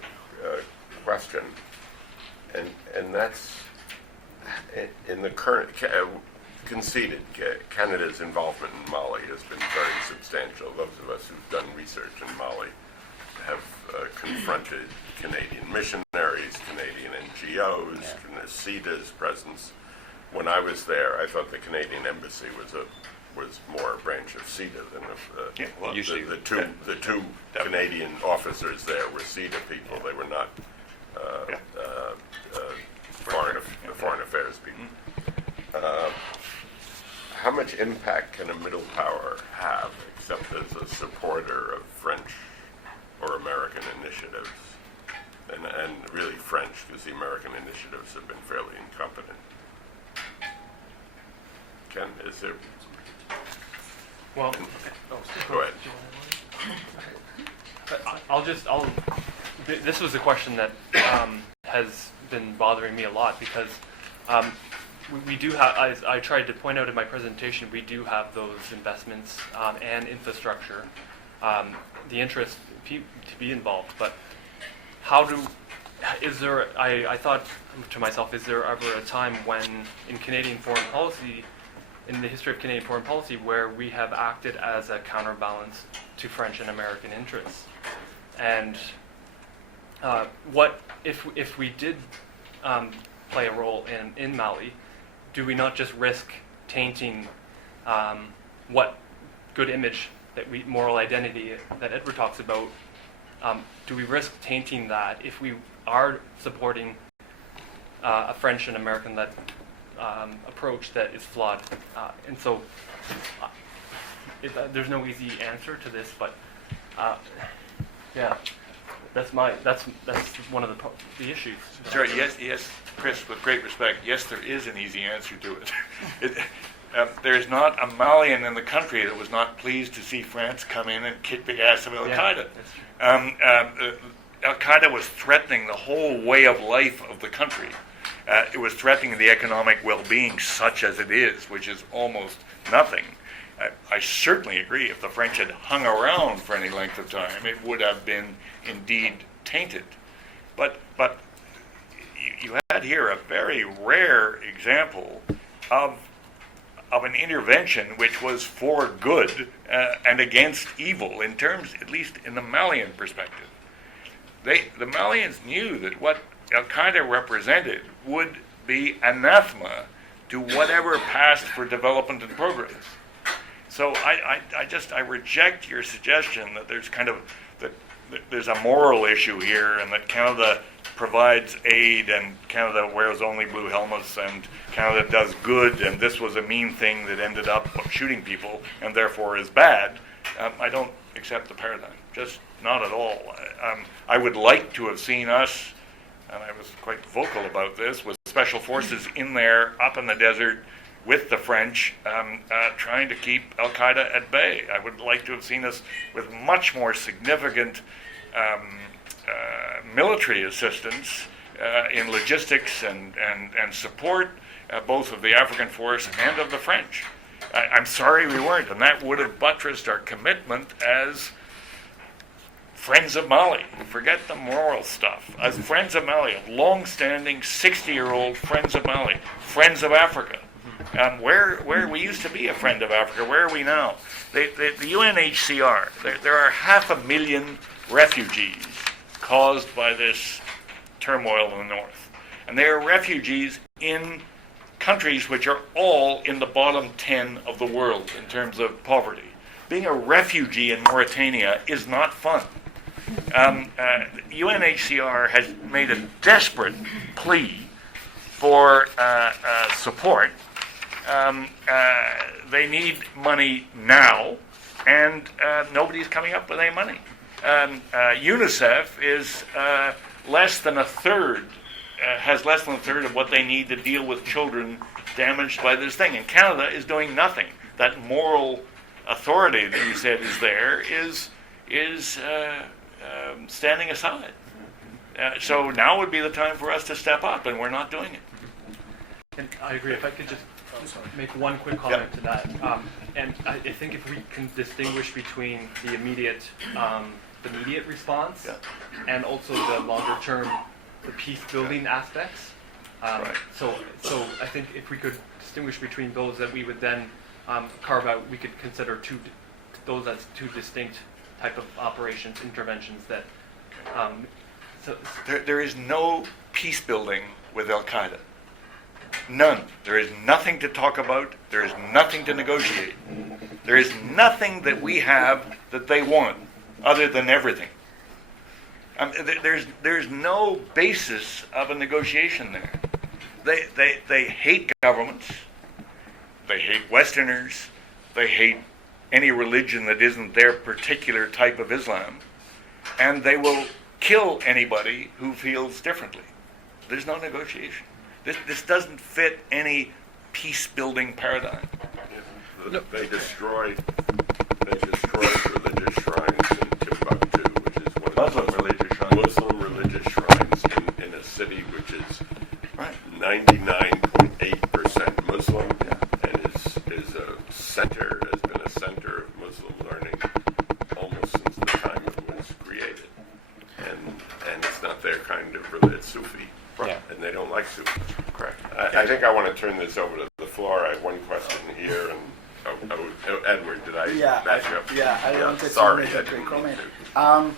question? And that's in the current conceded Canada's involvement in Mali has been very substantial. Those of us who've done research in Mali have confronted Canadian missionaries, Canadian NGOs, CEDA's presence. When I was there, I thought the Canadian embassy was more a branch of CEDA than the two Canadian officers there were CEDA people. They were not foreign affairs people. How much impact can a middle power have, except as a supporter of French or American initiatives? And really French, because the American initiatives have been fairly incompetent. Ken, is there... Well, go ahead. This was a question that has been bothering me a lot, because we do have, as I tried to point out in my presentation, we do have those investments and infrastructure, the interest to be involved. But I thought to myself, is there ever a time when in Canadian foreign policy, in the history of Canadian foreign policy, where we have acted as a counterbalance to French and American interests? And what if we did play a role in Mali, do we not just risk tainting what good image moral identity that Edward talks about? Do we risk tainting that if we are supporting a French and American-led approach that is flawed? And so there's no easy answer to this, but yeah, that's one of the issues. Sure. Yes, Chris. With great respect, yes, there is an easy answer to it. There is not a Malian in the country that was not pleased to see France come in and kick the ass of Al-Qaeda. Al-Qaeda was threatening the whole way of life of the country. It was threatening the economic well-being, such as it is, which is almost nothing. I certainly agree, if the French had hung around for any length of time, it would have been indeed tainted. But you had here a very rare example of an intervention which was for good and against evil, in terms, at least in the Malian perspective. the Malians knew that what Al-Qaeda represented would be anathema to whatever passed for development and progress. So I reject your suggestion that there's that there's a moral issue here, and that Canada provides aid and Canada wears only blue helmets and Canada does good, and this was a mean thing that ended up shooting people and therefore is bad. I don't accept the paradigm, just not at all. I would like to have seen us, and I was quite vocal about this, with special forces in there, up in the desert, with the French, trying to keep Al-Qaeda at bay. I would like to have seen us with much more significant military assistance in logistics and support, both of the African force and of the French. I'm sorry we weren't, and that would have buttressed our commitment as Friends of Mali. Forget the moral stuff. As Friends of Mali, long-standing 60-year-old Friends of Mali, Friends of Africa. Where we used to be a friend of Africa, where are we now? The UNHCR, there are 500,000 refugees caused by this turmoil in the north. And they are refugees in countries which are all in the bottom 10 of the world in terms of poverty. Being a refugee in Mauritania is not fun. UNHCR has made a desperate plea for support. They need money now, and nobody's coming up with any money. UNICEF is less than a third, has less than a third of what they need to deal with children damaged by this thing. And Canada is doing nothing. That moral authority that you said is there is standing aside. So now would be the time for us to step up, and we're not doing it. And I agree. If I could just make one quick comment to that, and I think if we can distinguish between the immediate response and also the longer term, the peace building aspects. Right. So I think if we could distinguish between those, that we would then carve out. We could consider those as two distinct type of operations, interventions that. There is no peace building with Al-Qaeda. None. There is nothing to talk about. There is nothing to negotiate. There is nothing that we have that they want, other than everything. There's no basis of a negotiation there. They hate governments. They hate Westerners. They hate any religion that isn't their particular type of Islam. And they will kill anybody who feels differently. There's no negotiation. This doesn't fit any peace-building paradigm. They destroy religious shrines in Timbuktu, which is one of Muslim the religious shrines. Muslim religious shrines in a city which is Right. 99.8% Muslim, and is a center, has been a center of Muslim learning almost since the time it was created. And it's not their kind of religion, it's Sufi. Right. And they don't like Sufi. Correct. I think I want to turn this over to the floor. I have one question here, and Edward, did I back you up? Yeah, I wanted sorry, to make I a quick didn't comment. mean to.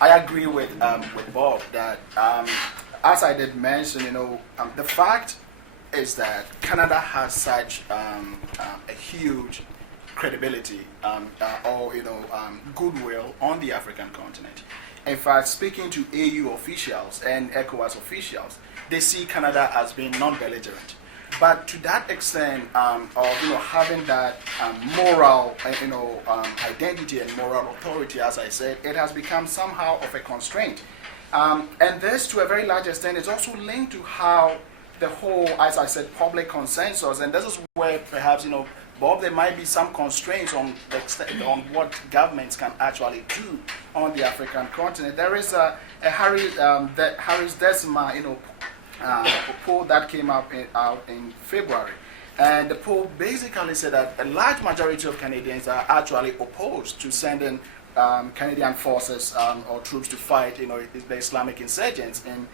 I agree with Bob that, as I did mention, the fact is that Canada has such a huge credibility or goodwill on the African continent. In fact, speaking to AU officials and ECOWAS officials, they see Canada as being non-belligerent. But to that extent of having that moral identity and moral authority, as I said, it has become somehow of a constraint. And this, to a very large extent, is also linked to how the whole, as I said, public consensus, and this is where perhaps Bob, there might be some constraints on the extent, on what governments can actually do on the African continent. There is a Harris Decima, poll that came out in February, and the poll basically said that a large majority of Canadians are actually opposed to sending Canadian forces or troops to fight, the Islamic insurgents in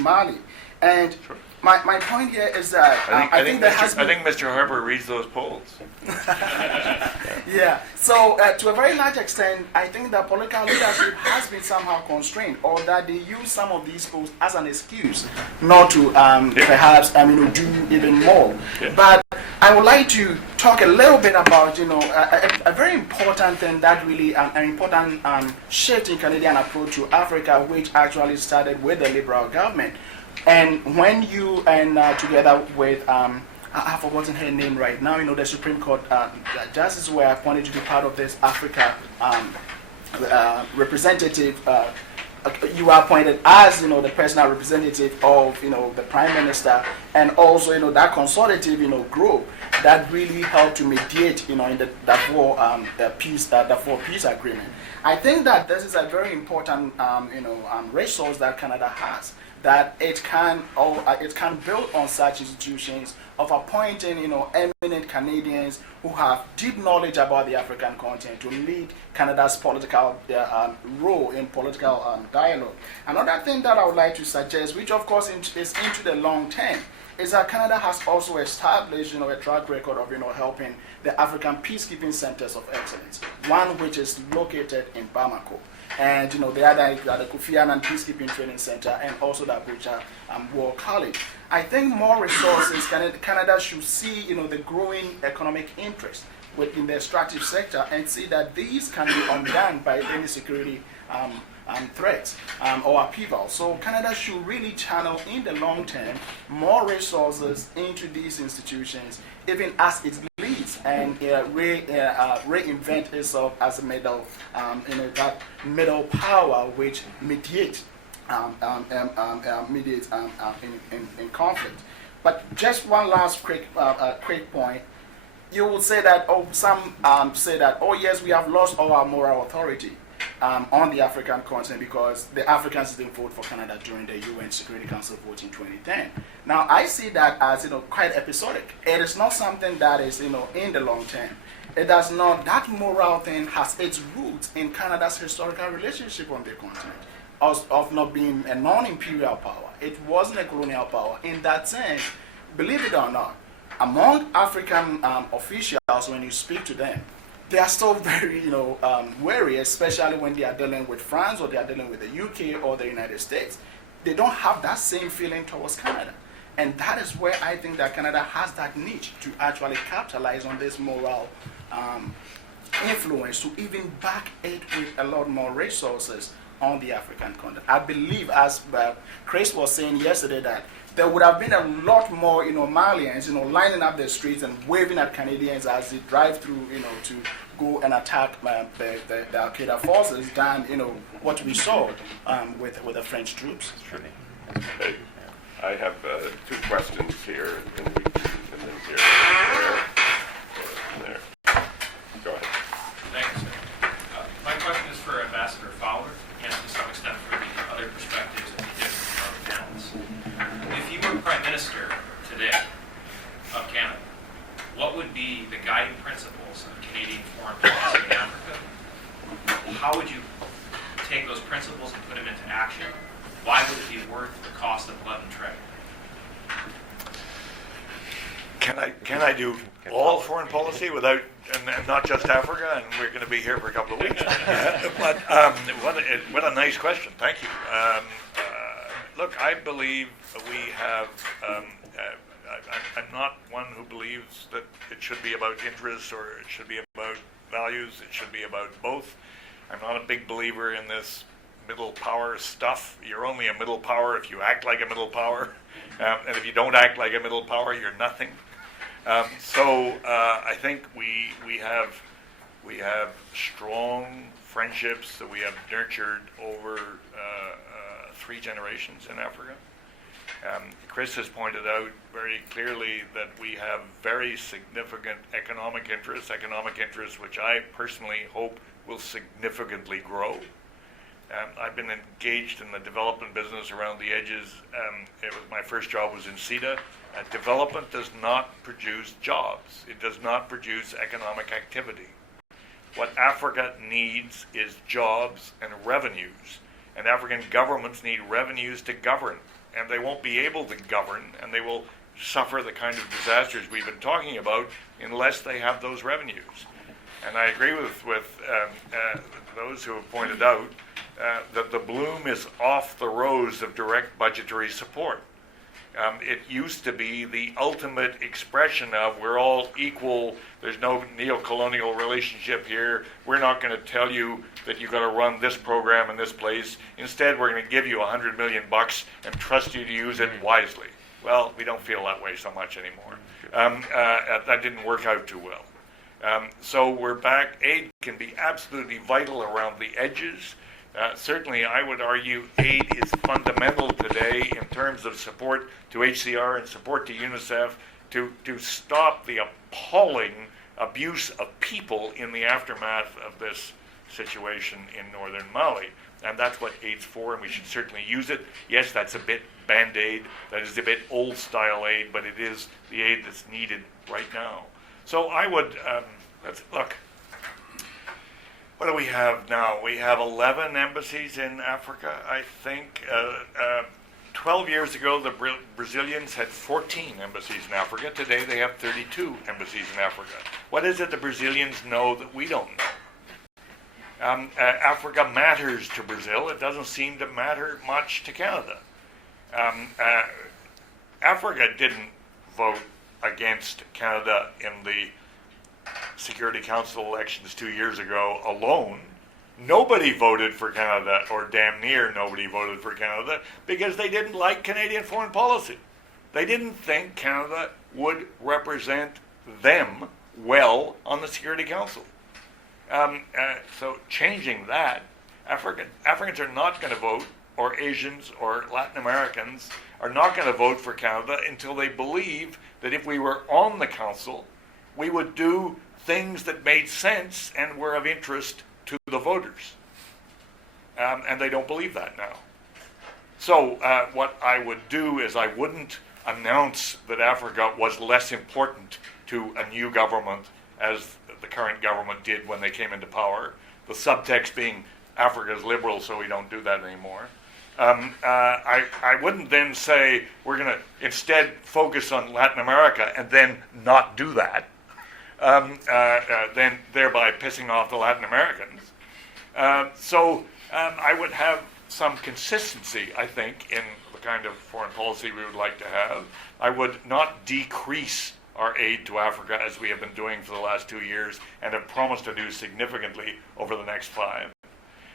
Mali. And my point here is that I think Mr. Harper reads those polls. Yeah, so to a very large extent, I think that political leadership has been somehow constrained, or that they use some of these posts as an excuse not to perhaps do even more. Yeah. But I would like to talk a little bit about a very important thing that really an important shift in Canadian approach to Africa, which actually started with the Liberal government. And when you and together with I've forgotten her name right now. The Supreme Court justices were appointed to be part of this Africa representative. You are appointed as the personal representative of the Prime Minister, and also that consultative group that really helped to mediate in the Darfur peace agreement. I think that this is a very important resource that Canada has, that it can build on such institutions of appointing eminent Canadians who have deep knowledge about the African continent to lead Canada's political role in political dialogue. Another thing that I would like to suggest, which of course is into the long term, is that Canada has also established a track record of helping the African peacekeeping centers of excellence, one which is located in Bamako. And the other is the Kofi Annan Peacekeeping Training Center, and also the Abuja War College. I think more resources, Canada should see the growing economic interest within the extractive sector, and see that these can be undone by any security threats or upheaval. So Canada should really channel in the long term more resources into these institutions, even as it leads, and reinvent itself as a middle, that middle power which mediates in conflict. But just one last quick point. You will say that some say that yes, we have lost all our moral authority on the African continent because the Africans didn't vote for Canada during the UN Security Council vote in 2010. Now I see that as quite episodic. It is not something that is in the long term. It does not. That moral thing has its roots in Canada's historical relationship on the continent, of not being a non-imperial power. It wasn't a colonial power. In that sense, believe it or not, among African officials, when you speak to them, they are still very, wary, especially when they are dealing with France or they are dealing with the UK or the United States. They don't have that same feeling towards Canada. And that is where I think that Canada has that niche to actually capitalize on this moral influence, to even back it with a lot more resources on the African continent. I believe, as Chris was saying yesterday, that there would have been a lot more, Malians, lining up the streets and waving at Canadians as they drive through, to go and attack the Al-Qaeda forces than, what we saw with the French troops. Okay. I have two questions here, and then here, there. Go ahead. Thanks. My question is for Ambassador Fowler, and to some extent for the other perspectives of the different panelists. If you were Prime Minister today of Canada, what would be the guiding principles of Canadian foreign policy in Africa? How would you take those principles and put them into action? Why would it be worth the cost of blood and treasure? Can I do all foreign policy without, and not just Africa? And we're going to be here for a couple of weeks. But what a nice question. Thank you. Look, I believe we have. I'm not one who believes that it should be about interests or it should be about values. It should be about both. I'm not a big believer in this middle power stuff. You're only a middle power if you act like a middle power, and if you don't act like a middle power, you're nothing. So I think we have strong friendships that we have nurtured over 3 generations in Africa. Chris has pointed out very clearly that we have very significant economic interests which I personally hope will significantly grow. I've been engaged in the development business around the edges. My first job was in CETA. Development does not produce jobs. It does not produce economic activity. What Africa needs is jobs and revenues. And African governments need revenues to govern. And they won't be able to govern, and they will suffer the kind of disasters we've been talking about unless they have those revenues. And I agree with those who have pointed out that the bloom is off the rose of direct budgetary support. It used to be the ultimate expression of we're all equal, there's no neo-colonial relationship here, we're not going to tell you that you've got to run this program in this place, instead we're going to give you $100 million and trust you to use it wisely. Well, we don't feel that way so much anymore. That didn't work out too well. So we're back. Aid can be absolutely vital around the edges. Certainly, I would argue aid is fundamental today in terms of support to HCR and support to UNICEF to stop the appalling abuse of people in the aftermath of this situation in northern Mali. And that's what aid's for, and we should certainly use it. Yes, that's a bit Band-Aid, that is a bit old-style aid, but it is the aid that's needed right now. So I would, let's look. What do we have now? We have 11 embassies in Africa, I think. 12 years ago, the Brazilians had 14 embassies in Africa. Today, they have 32 embassies in Africa. What is it the Brazilians know that we don't know? Africa matters to Brazil. It doesn't seem to matter much to Canada. Africa didn't vote against Canada in the Security Council elections 2 years ago alone. Nobody voted for Canada, or damn near nobody voted for Canada, because they didn't like Canadian foreign policy. They didn't think Canada would represent them well on the Security Council. So changing that, Africans are not going to vote, or Asians or Latin Americans are not going to vote for Canada until they believe that if we were on the Council, we would do things that made sense and were of interest to the voters. And they don't believe that now. So what I would do is I wouldn't announce that Africa was less important to a new government as the current government did when they came into power. The subtext being Africa's liberal, so we don't do that anymore. I wouldn't then say we're going to instead focus on Latin America and then not do that. Then thereby pissing off the Latin Americans. So I would have some consistency, I think, in the kind of foreign policy we would like to have. I would not decrease our aid to Africa as we have been doing for the last 2 years and have promised to do significantly over the next 5.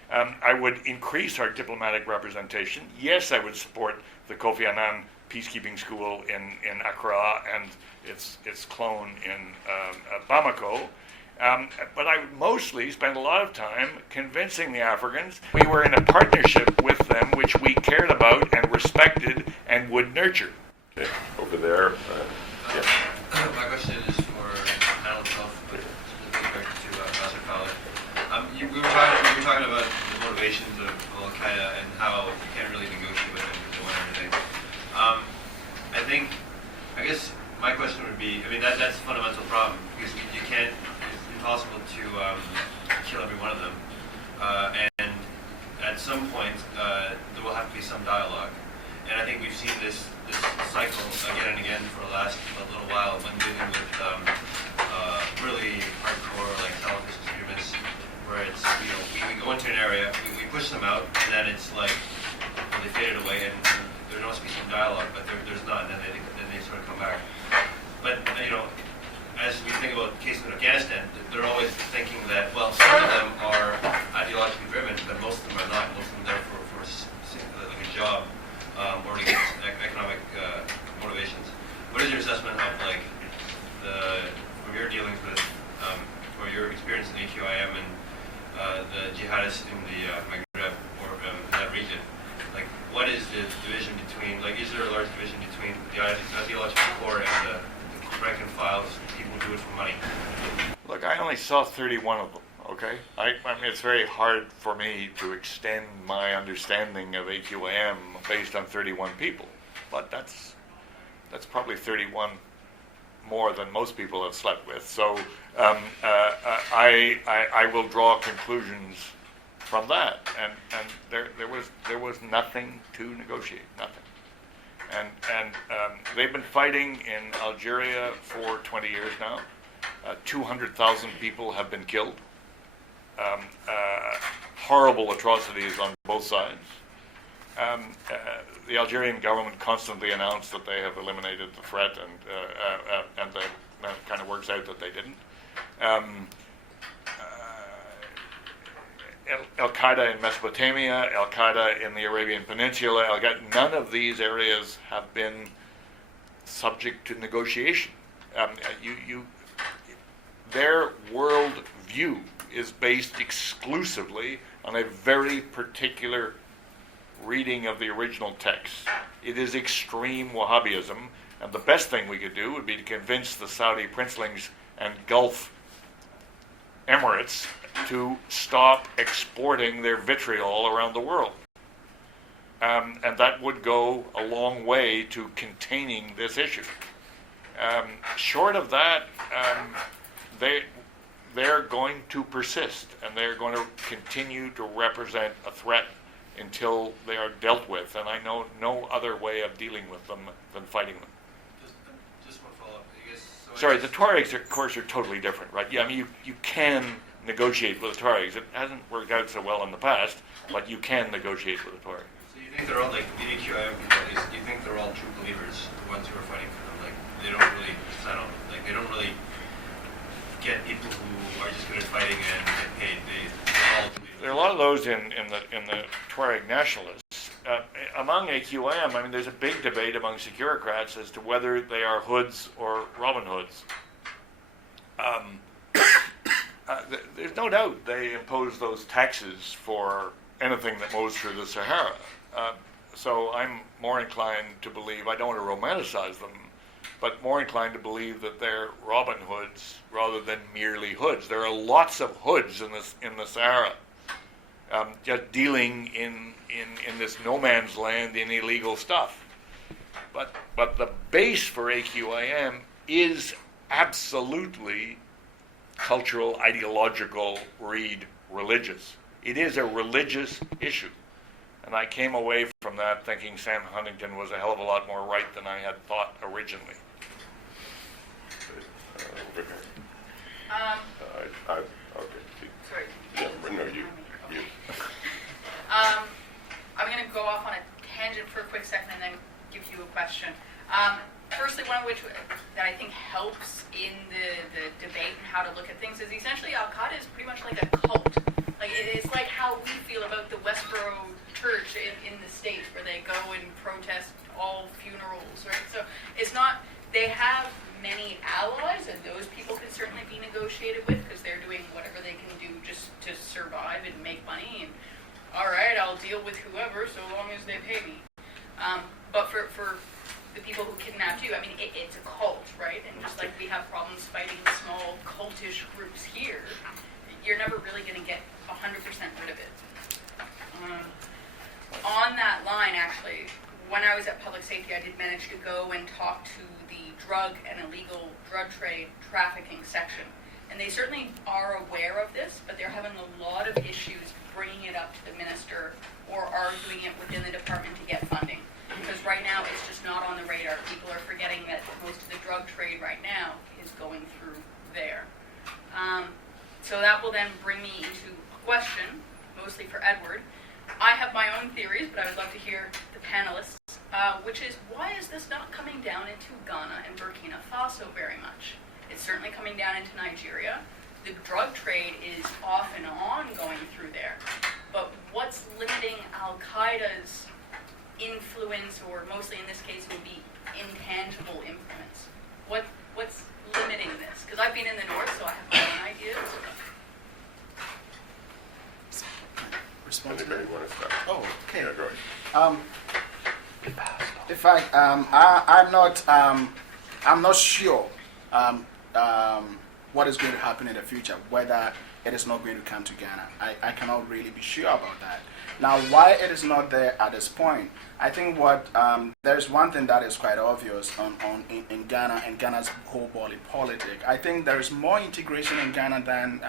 I would increase our diplomatic representation. Yes, I would support the Kofi Annan peacekeeping school in Accra and its clone in Bamako. But I would mostly spend a lot of time convincing the Africans we were in a partnership with them which we cared about and respected and would nurture. Okay, over there. Yeah. My question is for panel itself, but specifically to Ambassador Fowler. We were talking about the motivations of Al-Qaeda and how you can't really negotiate with them because they want everything. I guess my question would be, that's a fundamental problem because you can't, it's impossible to kill every one of them. And at some point, there will have to be some dialogue. And I think we've seen this cycle again and again for the last little while when dealing with really hardcore, like selfish extremists, where it's, we go into an area, we push them out, and then it's like, they faded away, and there must be some dialogue, but there's none, and then they sort of come back. But, as we think about the case in Afghanistan, they're always thinking that, well, some of them are ideologically driven, but most of them are not. Most of them are there for like a job or to get economic motivations. What is your assessment of from your dealings with, or your experience in AQIM and the jihadists in the Maghreb or in that region? Like, what is the division between, is there a large division between the ideological core and the rank and file, people who do it for money? Look, I only saw 31 of them, okay? I mean, it's very hard for me to extend my understanding of AQAM based on 31 people, but that's probably 31 more than most people have slept with. So I will draw conclusions from that, and there was nothing to negotiate, nothing. And they've been fighting in Algeria for 20 years now. 200,000 people have been killed. Horrible atrocities on both sides. The Algerian government constantly announced that they have eliminated the threat, and that kind of works out that they didn't. Al-Qaeda in Mesopotamia, Al-Qaeda in the Arabian Peninsula, none of these areas have been subject to negotiation. Their world view is based exclusively on a very particular reading of the original text. It is extreme Wahhabism, and the best thing we could do would be to convince the Saudi princelings and Gulf Emirates to stop exporting their vitriol around the world. And that would go a long way to containing this issue. Short of that, they're going to persist, and they're going to continue to represent a threat until they are dealt with, and I know no other way of dealing with them than fighting them. Just one follow-up, I guess. So Sorry, the Tuaregs, of course, are totally different, right? Yeah, I mean, you can negotiate with the Tuaregs. It hasn't worked out so well in the past, but you can negotiate with the Tuaregs. So you think they're all, like, the AQIM people, you think they're all true believers, the ones who are fighting for them? Like, they don't really sign on, like, they don't really get people who are just good at fighting and get paid. They're all true believers. There are a lot of those in the Tuareg nationalists. Among AQM, I mean, there's a big debate among securocrats as to whether they are hoods or Robin Hoods. There's no doubt they impose those taxes for anything that moves through the Sahara. So I'm more inclined to believe, I don't want to romanticize them, but more inclined to believe that they're Robin Hoods rather than merely hoods. There are lots of hoods in the Sahara, just dealing in this no man's land in illegal stuff. But the base for AQIM is absolutely cultural, ideological, religious. It is a religious issue. And I came away from that thinking Sam Huntington was a hell of a lot more right than I had thought originally. Over here. Okay. Sorry. Yeah, no, you. I'm going to go off on a tangent for a quick second and then give you a question. Firstly, one of which that I think helps in the debate and how to look at things is essentially Al-Qaeda is pretty much like a cult. Like it's like how we feel about the Westboro Church in the States, where they go and protest all funerals, right? So it's not, they have many allies, and those people can certainly be negotiated with because they're doing whatever they can do just to survive and make money. And all right, I'll deal with whoever so long as they pay me. But for the people who kidnapped you, I mean, it's a cult, right? And just like we have problems fighting small cultish groups here, you're never really going to get 100% rid of it. On that line, actually, when I was at Public Safety, I did manage to go and talk to the drug and illegal drug trade trafficking section. And they certainly are aware of this, but they're having a lot of issues bringing it up to the minister or arguing it within the department to get funding. Because right now, it's just not on the radar. People are forgetting that most of the drug trade right now is going through there. So that will then bring me into a question, mostly for Edward. I have my own theories, but I would love to hear the panelists, which is, why is this not coming down into Ghana and Burkina Faso very much? It's certainly coming down into Nigeria. The drug trade is off and on going through there. But what's limiting Al-Qaeda's influence, or mostly in this case it would be intangible influence? What's limiting this? Because I've been in the north, so I have my own ideas. Respond to Anybody that? want to start? Oh, okay. Yeah, go ahead. In fact, I'm not sure what is going to happen in the future, whether it is not going to come to Ghana. I cannot really be sure about that. Now, why it is not there at this point, I think there's one thing that is quite obvious in Ghana and Ghana's whole body politic. I think there is more integration in Ghana than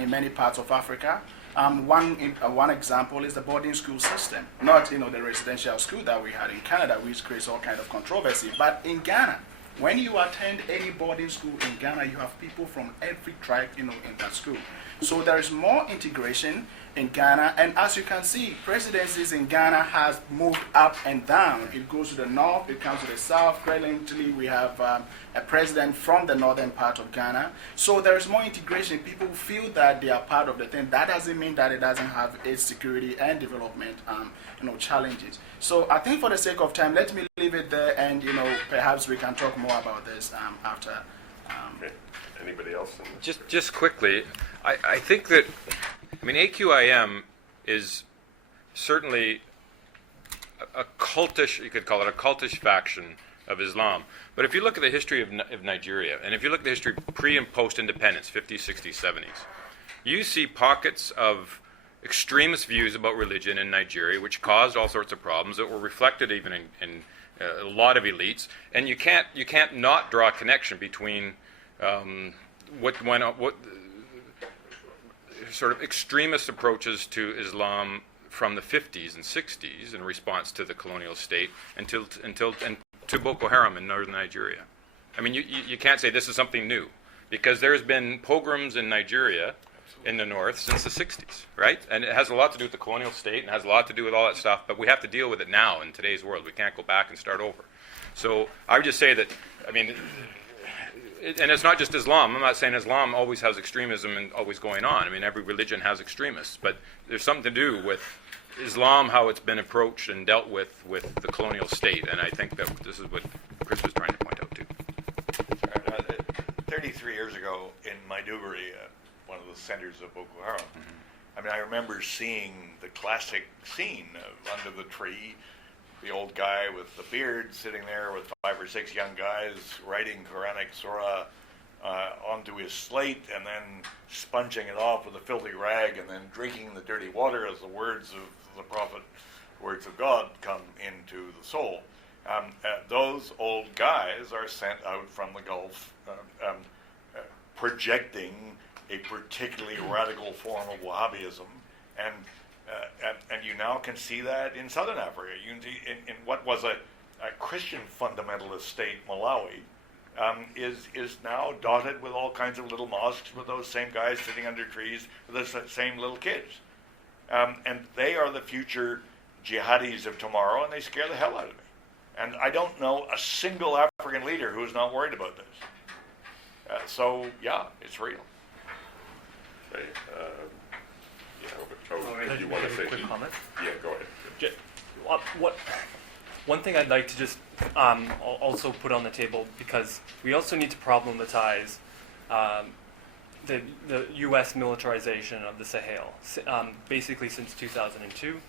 in many parts of Africa. One example is the boarding school system, not the residential school that we had in Canada, which creates all kind of controversy. But in Ghana, When you attend any boarding school in Ghana, you have people from every tribe, in that school. So there is more integration in Ghana, and as you can see, presidencies in Ghana has moved up and down. It goes to the north, it comes to the south. Presently, we have a president from the northern part of Ghana. So there is more integration. People feel that they are part of the thing. That doesn't mean that it doesn't have its security and development, challenges. So I think for the sake of time, let me leave it there, and perhaps we can talk more about this after. Okay. Anybody else? Just quickly, I think that, AQIM is certainly a cultish, you could call it a cultish faction of Islam. But if you look at the history of Nigeria, and if you look at the history pre and post independence, 50s, 60s, 70s, you see pockets of extremist views about religion in Nigeria, which caused all sorts of problems that were reflected even in a lot of elites. And you can't not draw a connection between what sort of extremist approaches to Islam from the 50s and 60s in response to the colonial state and to Boko Haram in northern Nigeria. You can't say this is something new, because there's been pogroms in Nigeria in the north since the 60s, right? And it has a lot to do with the colonial state and has a lot to do with all that stuff, but we have to deal with it now in today's world. We can't go back and start over. So I would just say that, and it's not just Islam. I'm not saying Islam always has extremism and always going on. Every religion has extremists, but there's something to do with Islam, how it's been approached and dealt with the colonial state, and I think that this is what Chris was trying to point out too. 33 years ago in Maiduguri, one of the centers of Boko Haram, I remember seeing the classic scene under the tree, the old guy with the beard sitting there with 5 or 6 young guys writing Quranic surah onto his slate and then sponging it off with a filthy rag and then drinking the dirty water as the words of the Prophet, words of God, come into the soul. Those old guys are sent out from the Gulf projecting a particularly radical form of Wahhabism, and you now can see that in southern Africa. You can see in what was a Christian fundamentalist state, Malawi, is now dotted with all kinds of little mosques with those same guys sitting under trees with those same little kids. And they are the future jihadis of tomorrow, and they scare the hell out of me. And I don't know a single African leader who is not worried about this. So, yeah, it's real. Okay. You want to say quick comment? Yeah, go ahead. One thing I'd like to just also put on the table, because we also need to problematize the U.S. militarization of the Sahel, basically since 2002.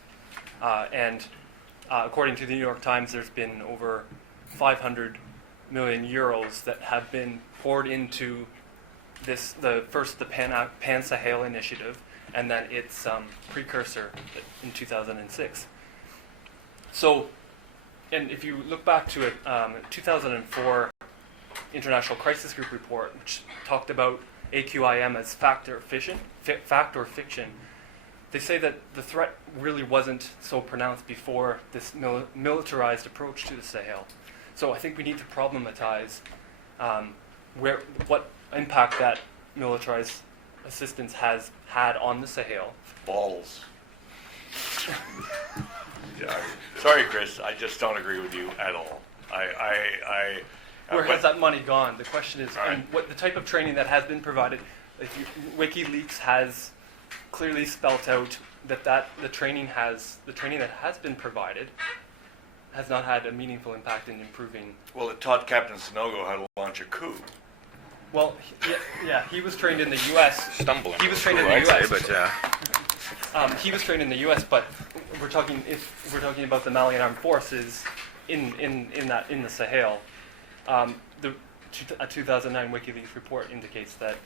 And according to the New York Times, there's been over 500 million euros that have been poured into the Pan-Sahel initiative, and then its precursor in 2006. So, and if you look back to a 2004 International Crisis Group report, which talked about AQIM as fact or fiction, they say that the threat really wasn't so pronounced before this militarized approach to the Sahel. So I think we need to problematize what impact that militarized assistance has had on the Sahel. Balls. Yeah. Sorry, Chris, I just don't agree with you at all. Where has that money gone? The question is, Right. and what the type of training that has been provided. WikiLeaks has clearly spelt out that the training that has been provided has not had a meaningful impact in improving. Well, it taught Captain Sonogo how to launch a coup. Well, he was trained in the U.S. Stumbling. He was trained in the I'd U.S. say, but He was trained in the U.S., but if we're talking about the Malian armed forces in the Sahel, a 2009 WikiLeaks report indicates that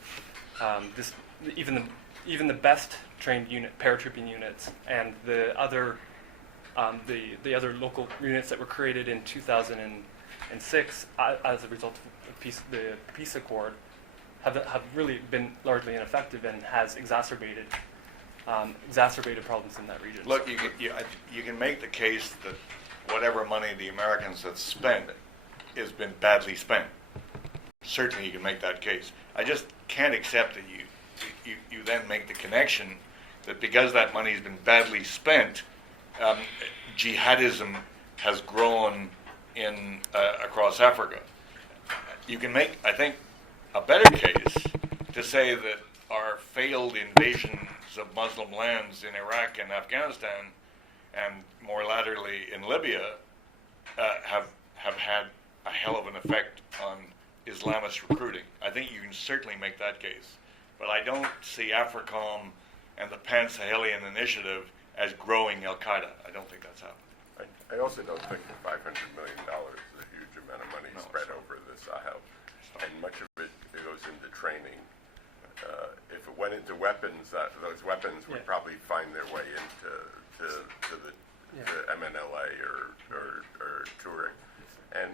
even the best trained paratrooping units and the other local units that were created in 2006 as a result of the peace accord have really been largely ineffective and has exacerbated problems in that region. Look, you can make the case that whatever money the Americans have spent has been badly spent. Certainly you can make that case. I just can't accept that you then make the connection that because that money has been badly spent, jihadism has grown in across Africa. You can make, I think, a better case to say that our failed invasions of Muslim lands in Iraq and Afghanistan, and more latterly in Libya, have had a hell of an effect on Islamist recruiting. I think you can certainly make that case. But I don't see AFRICOM and the Pan-Sahelian Initiative as growing Al-Qaeda. I don't think that's happening. I also don't think that $500 million is a huge amount of money spread over the Sahel. And much of it goes into training. If it went into weapons, those weapons would probably find their way into the MNLA or Tuareg. And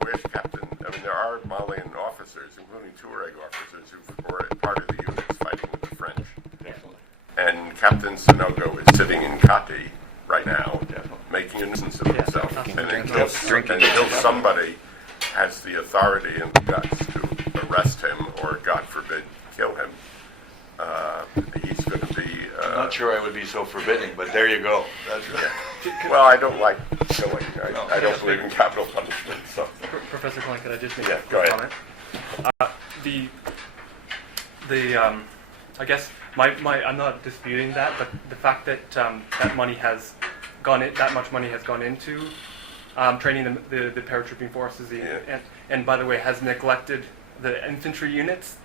where's Captain? I mean, there are Malian officers, including Tuareg officers, who were part of the units fighting with the French. Definitely. And Captain Sonogo is sitting in Kati right now, making a nuisance of himself. And until somebody has the authority and the guts to arrest him or, God forbid, kill him, he's going to be... I'm not sure I would be so forbidding, but there you go. That's right. Well, I don't like killing. I don't believe in capital punishment. So. Professor Klein, could I just make Yeah, a go ahead. comment? I guess I'm not disputing that, but the fact that that money has gone in, that much money has gone into training the paratrooping forces, and by the way, has neglected the infantry units,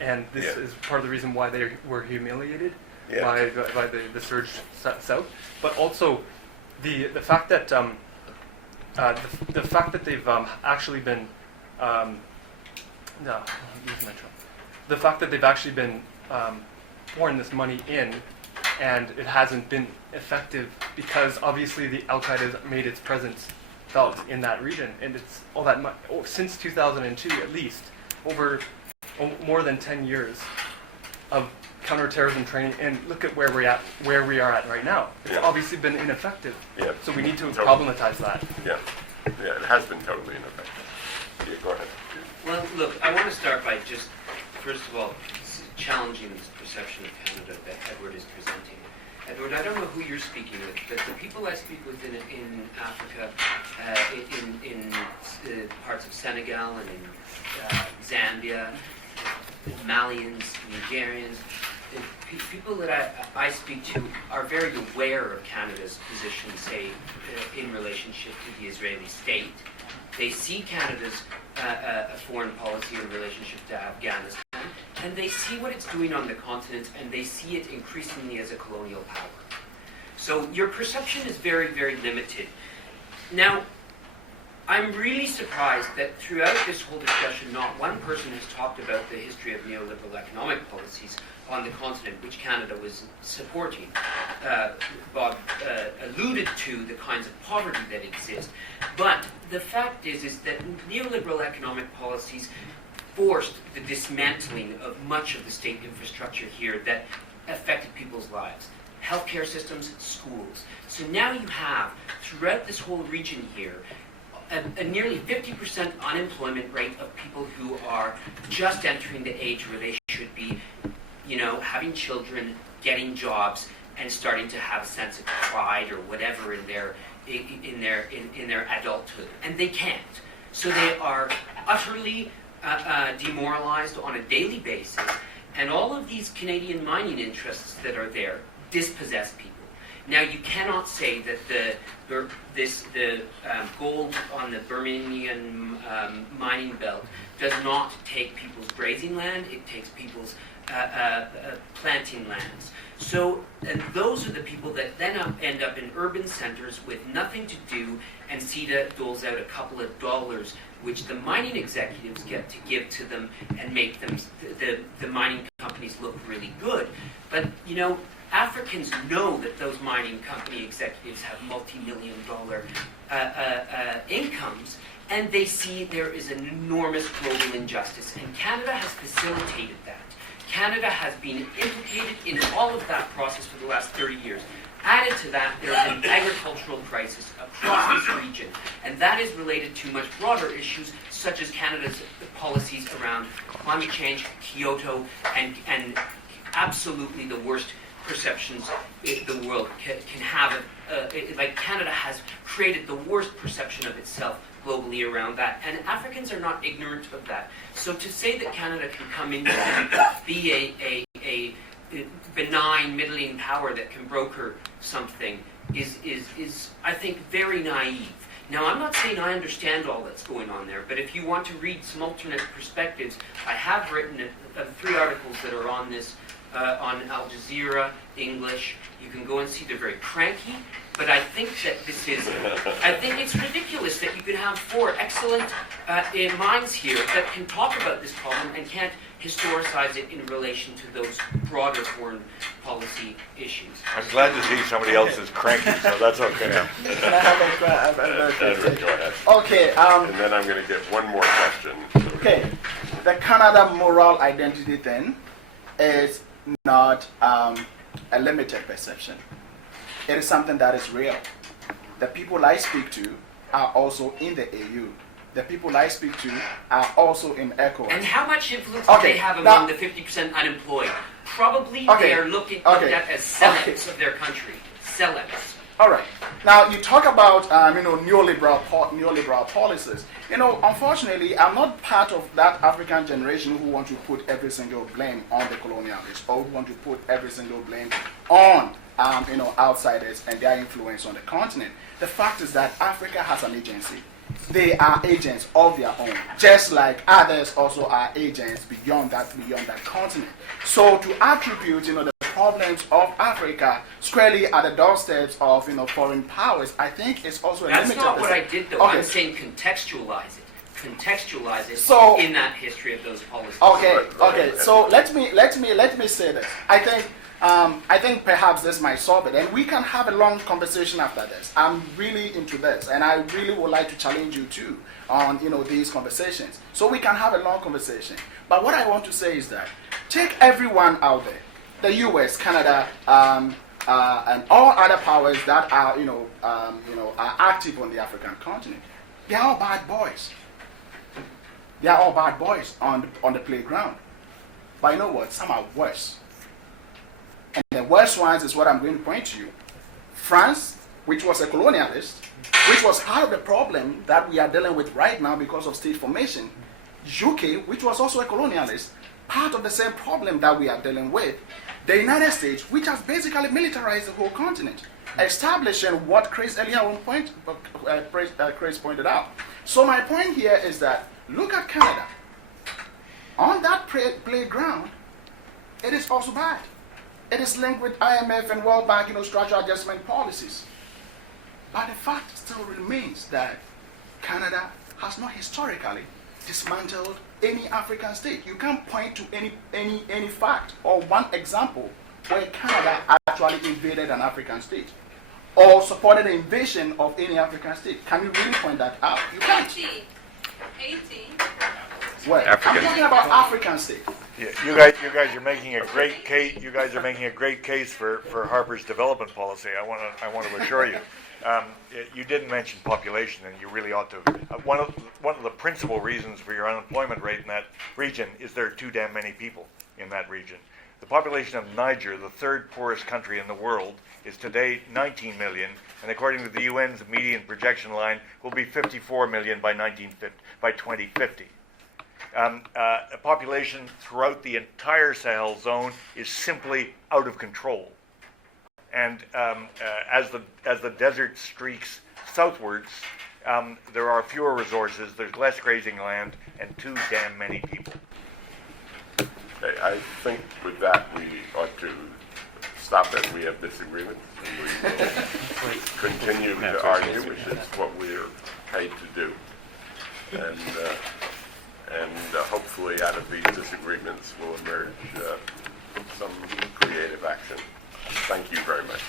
and this is part of the reason why they were humiliated by the surge south. But also the fact that the fact that they've actually been the fact that they've actually been pouring this money in, and it hasn't been effective because obviously the Al-Qaeda has made its presence felt in that region, and it's all that since 2002 at least, over more than 10 years of counterterrorism training, and look at where we are at right now. It's obviously been ineffective. So we need to problematize that. It has been totally ineffective. Yeah, go ahead. Well, look, I want to start by just, first of all, challenging this perception of Canada that Edward is presenting. Edward, I don't know who you're speaking with, but the people I speak with in Africa, in parts of Senegal and in Zambia, Malians, Nigerians, people that I speak to are very aware of Canada's position, say, in relationship to the Israeli state. They see Canada's foreign policy in relationship to Afghanistan, and they see what it's doing on the continent, and they see it increasingly as a colonial power. So your perception is very, very limited. Now, I'm really surprised that throughout this whole discussion, not one person has talked about the history of neoliberal economic policies on the continent, which Canada was supporting. Bob alluded to the kinds of poverty that exist. But the fact is that neoliberal economic policies forced the dismantling of much of the state infrastructure here that affected people's lives. Healthcare systems, schools. So now you have, throughout this whole region here, a nearly 50% unemployment rate of people who are just entering the age where they should be, having children, getting jobs, and starting to have a sense of pride or whatever in their adulthood, and they can't. So they are utterly demoralized on a daily basis, and all of these Canadian mining interests that are there dispossess people. Now, you cannot say that the gold on the Birmingham mining belt does not take people's grazing land, it takes people's planting lands. So those are the people that then end up in urban centers with nothing to do, and CETA doles out a couple of dollars, which the mining executives get to give to them and make them the mining companies look really good. But, Africans know that those mining company executives have multi-million-dollar incomes, and they see there is an enormous global injustice, and Canada has facilitated that. Canada has been implicated in all of that process for the last 30 years. Added to that, there's an agricultural crisis across this region, and that is related to much broader issues such as Canada's policies around climate change, Kyoto, and absolutely the worst perceptions the world can have. Like Canada has created the worst perception of itself globally around that, and Africans are not ignorant of that. So to say that Canada can come in and be a benign middling power that can broker something is I think very naive. Now, I'm not saying I understand all that's going on there, but if you want to read some alternate perspectives, I have written 3 articles that are on this on Al Jazeera, English. You can go and see they're very cranky, but I think that I think it's ridiculous that you can have 4 excellent minds here that can talk about this problem and can't historicize it in relation to those broader foreign policy issues. I'm glad to see somebody else is cranky, so that's okay. Can I have a quick Go ahead. Okay. And then I'm going to get one more question. Okay. The Canada moral identity then is not a limited perception. It is something that is real. The people I speak to are also in the AU. The people I speak to are also in ECOWAS. And how much influence do they have among the 50% unemployed? Probably they are looked at as sellouts of their country. Sellouts. All right. Now you talk about neoliberal policies. Unfortunately, I'm not part of that African generation who want to put every single blame on the colonialists, or who want to put every single blame on outsiders and their influence on the continent. The fact is that Africa has an agency. They are agents of their own, just like others also are agents beyond that continent. So to attribute the problems of Africa squarely at the doorsteps of foreign powers, I think it's also a limited. That's not what I did though. Okay. I'm saying contextualize it So, in that history of those policies. Okay. So let me say this. I think perhaps this might solve it, and we can have a long conversation after this. I'm really into this, and I really would like to challenge you too on these conversations, so we can have a long conversation. But what I want to say is that take everyone out there, the U.S., Canada, and all other powers that are are active on the African continent. They are all bad boys. They are all bad boys on the playground. But you know what? Some are worse. And the worst ones is what I'm going to point to you. France, which was a colonialist, which was part of the problem that we are dealing with right now because of state formation. UK, which was also a colonialist, part of the same problem that we are dealing with. The United States, which has basically militarized the whole continent, establishing what Chris earlier on Chris pointed out. So my point here is that look at Canada. On that playground, it is also bad. It is linked with IMF and World Bank, structural adjustment policies. But the fact still remains that Canada has not historically dismantled any African state. You can't point to any fact or one example where Canada actually invaded an African state or supported the invasion of any African state. Can you really point that out? You can't. Haiti. Well, I'm talking about African state. Yeah, you guys are making a great case. You guys are making a great case for Harper's development policy. I want to assure you. You didn't mention population, and you really ought to. One of the principal reasons for your unemployment rate in that region is there are too damn many people in that region. The population of Niger, the 3rd poorest country in the world, is today 19 million, and according to the UN's median projection line, will be 54 million by 2050. A population throughout the entire Sahel zone is simply out of control. And as the desert streaks southwards, there are fewer resources, there's less grazing land, and too damn many people. Okay, I think with that we ought to stop it. We have disagreements. We will continue to argue, which is what we're paid to do. And hopefully out of these disagreements will emerge some creative action. Thank you very much.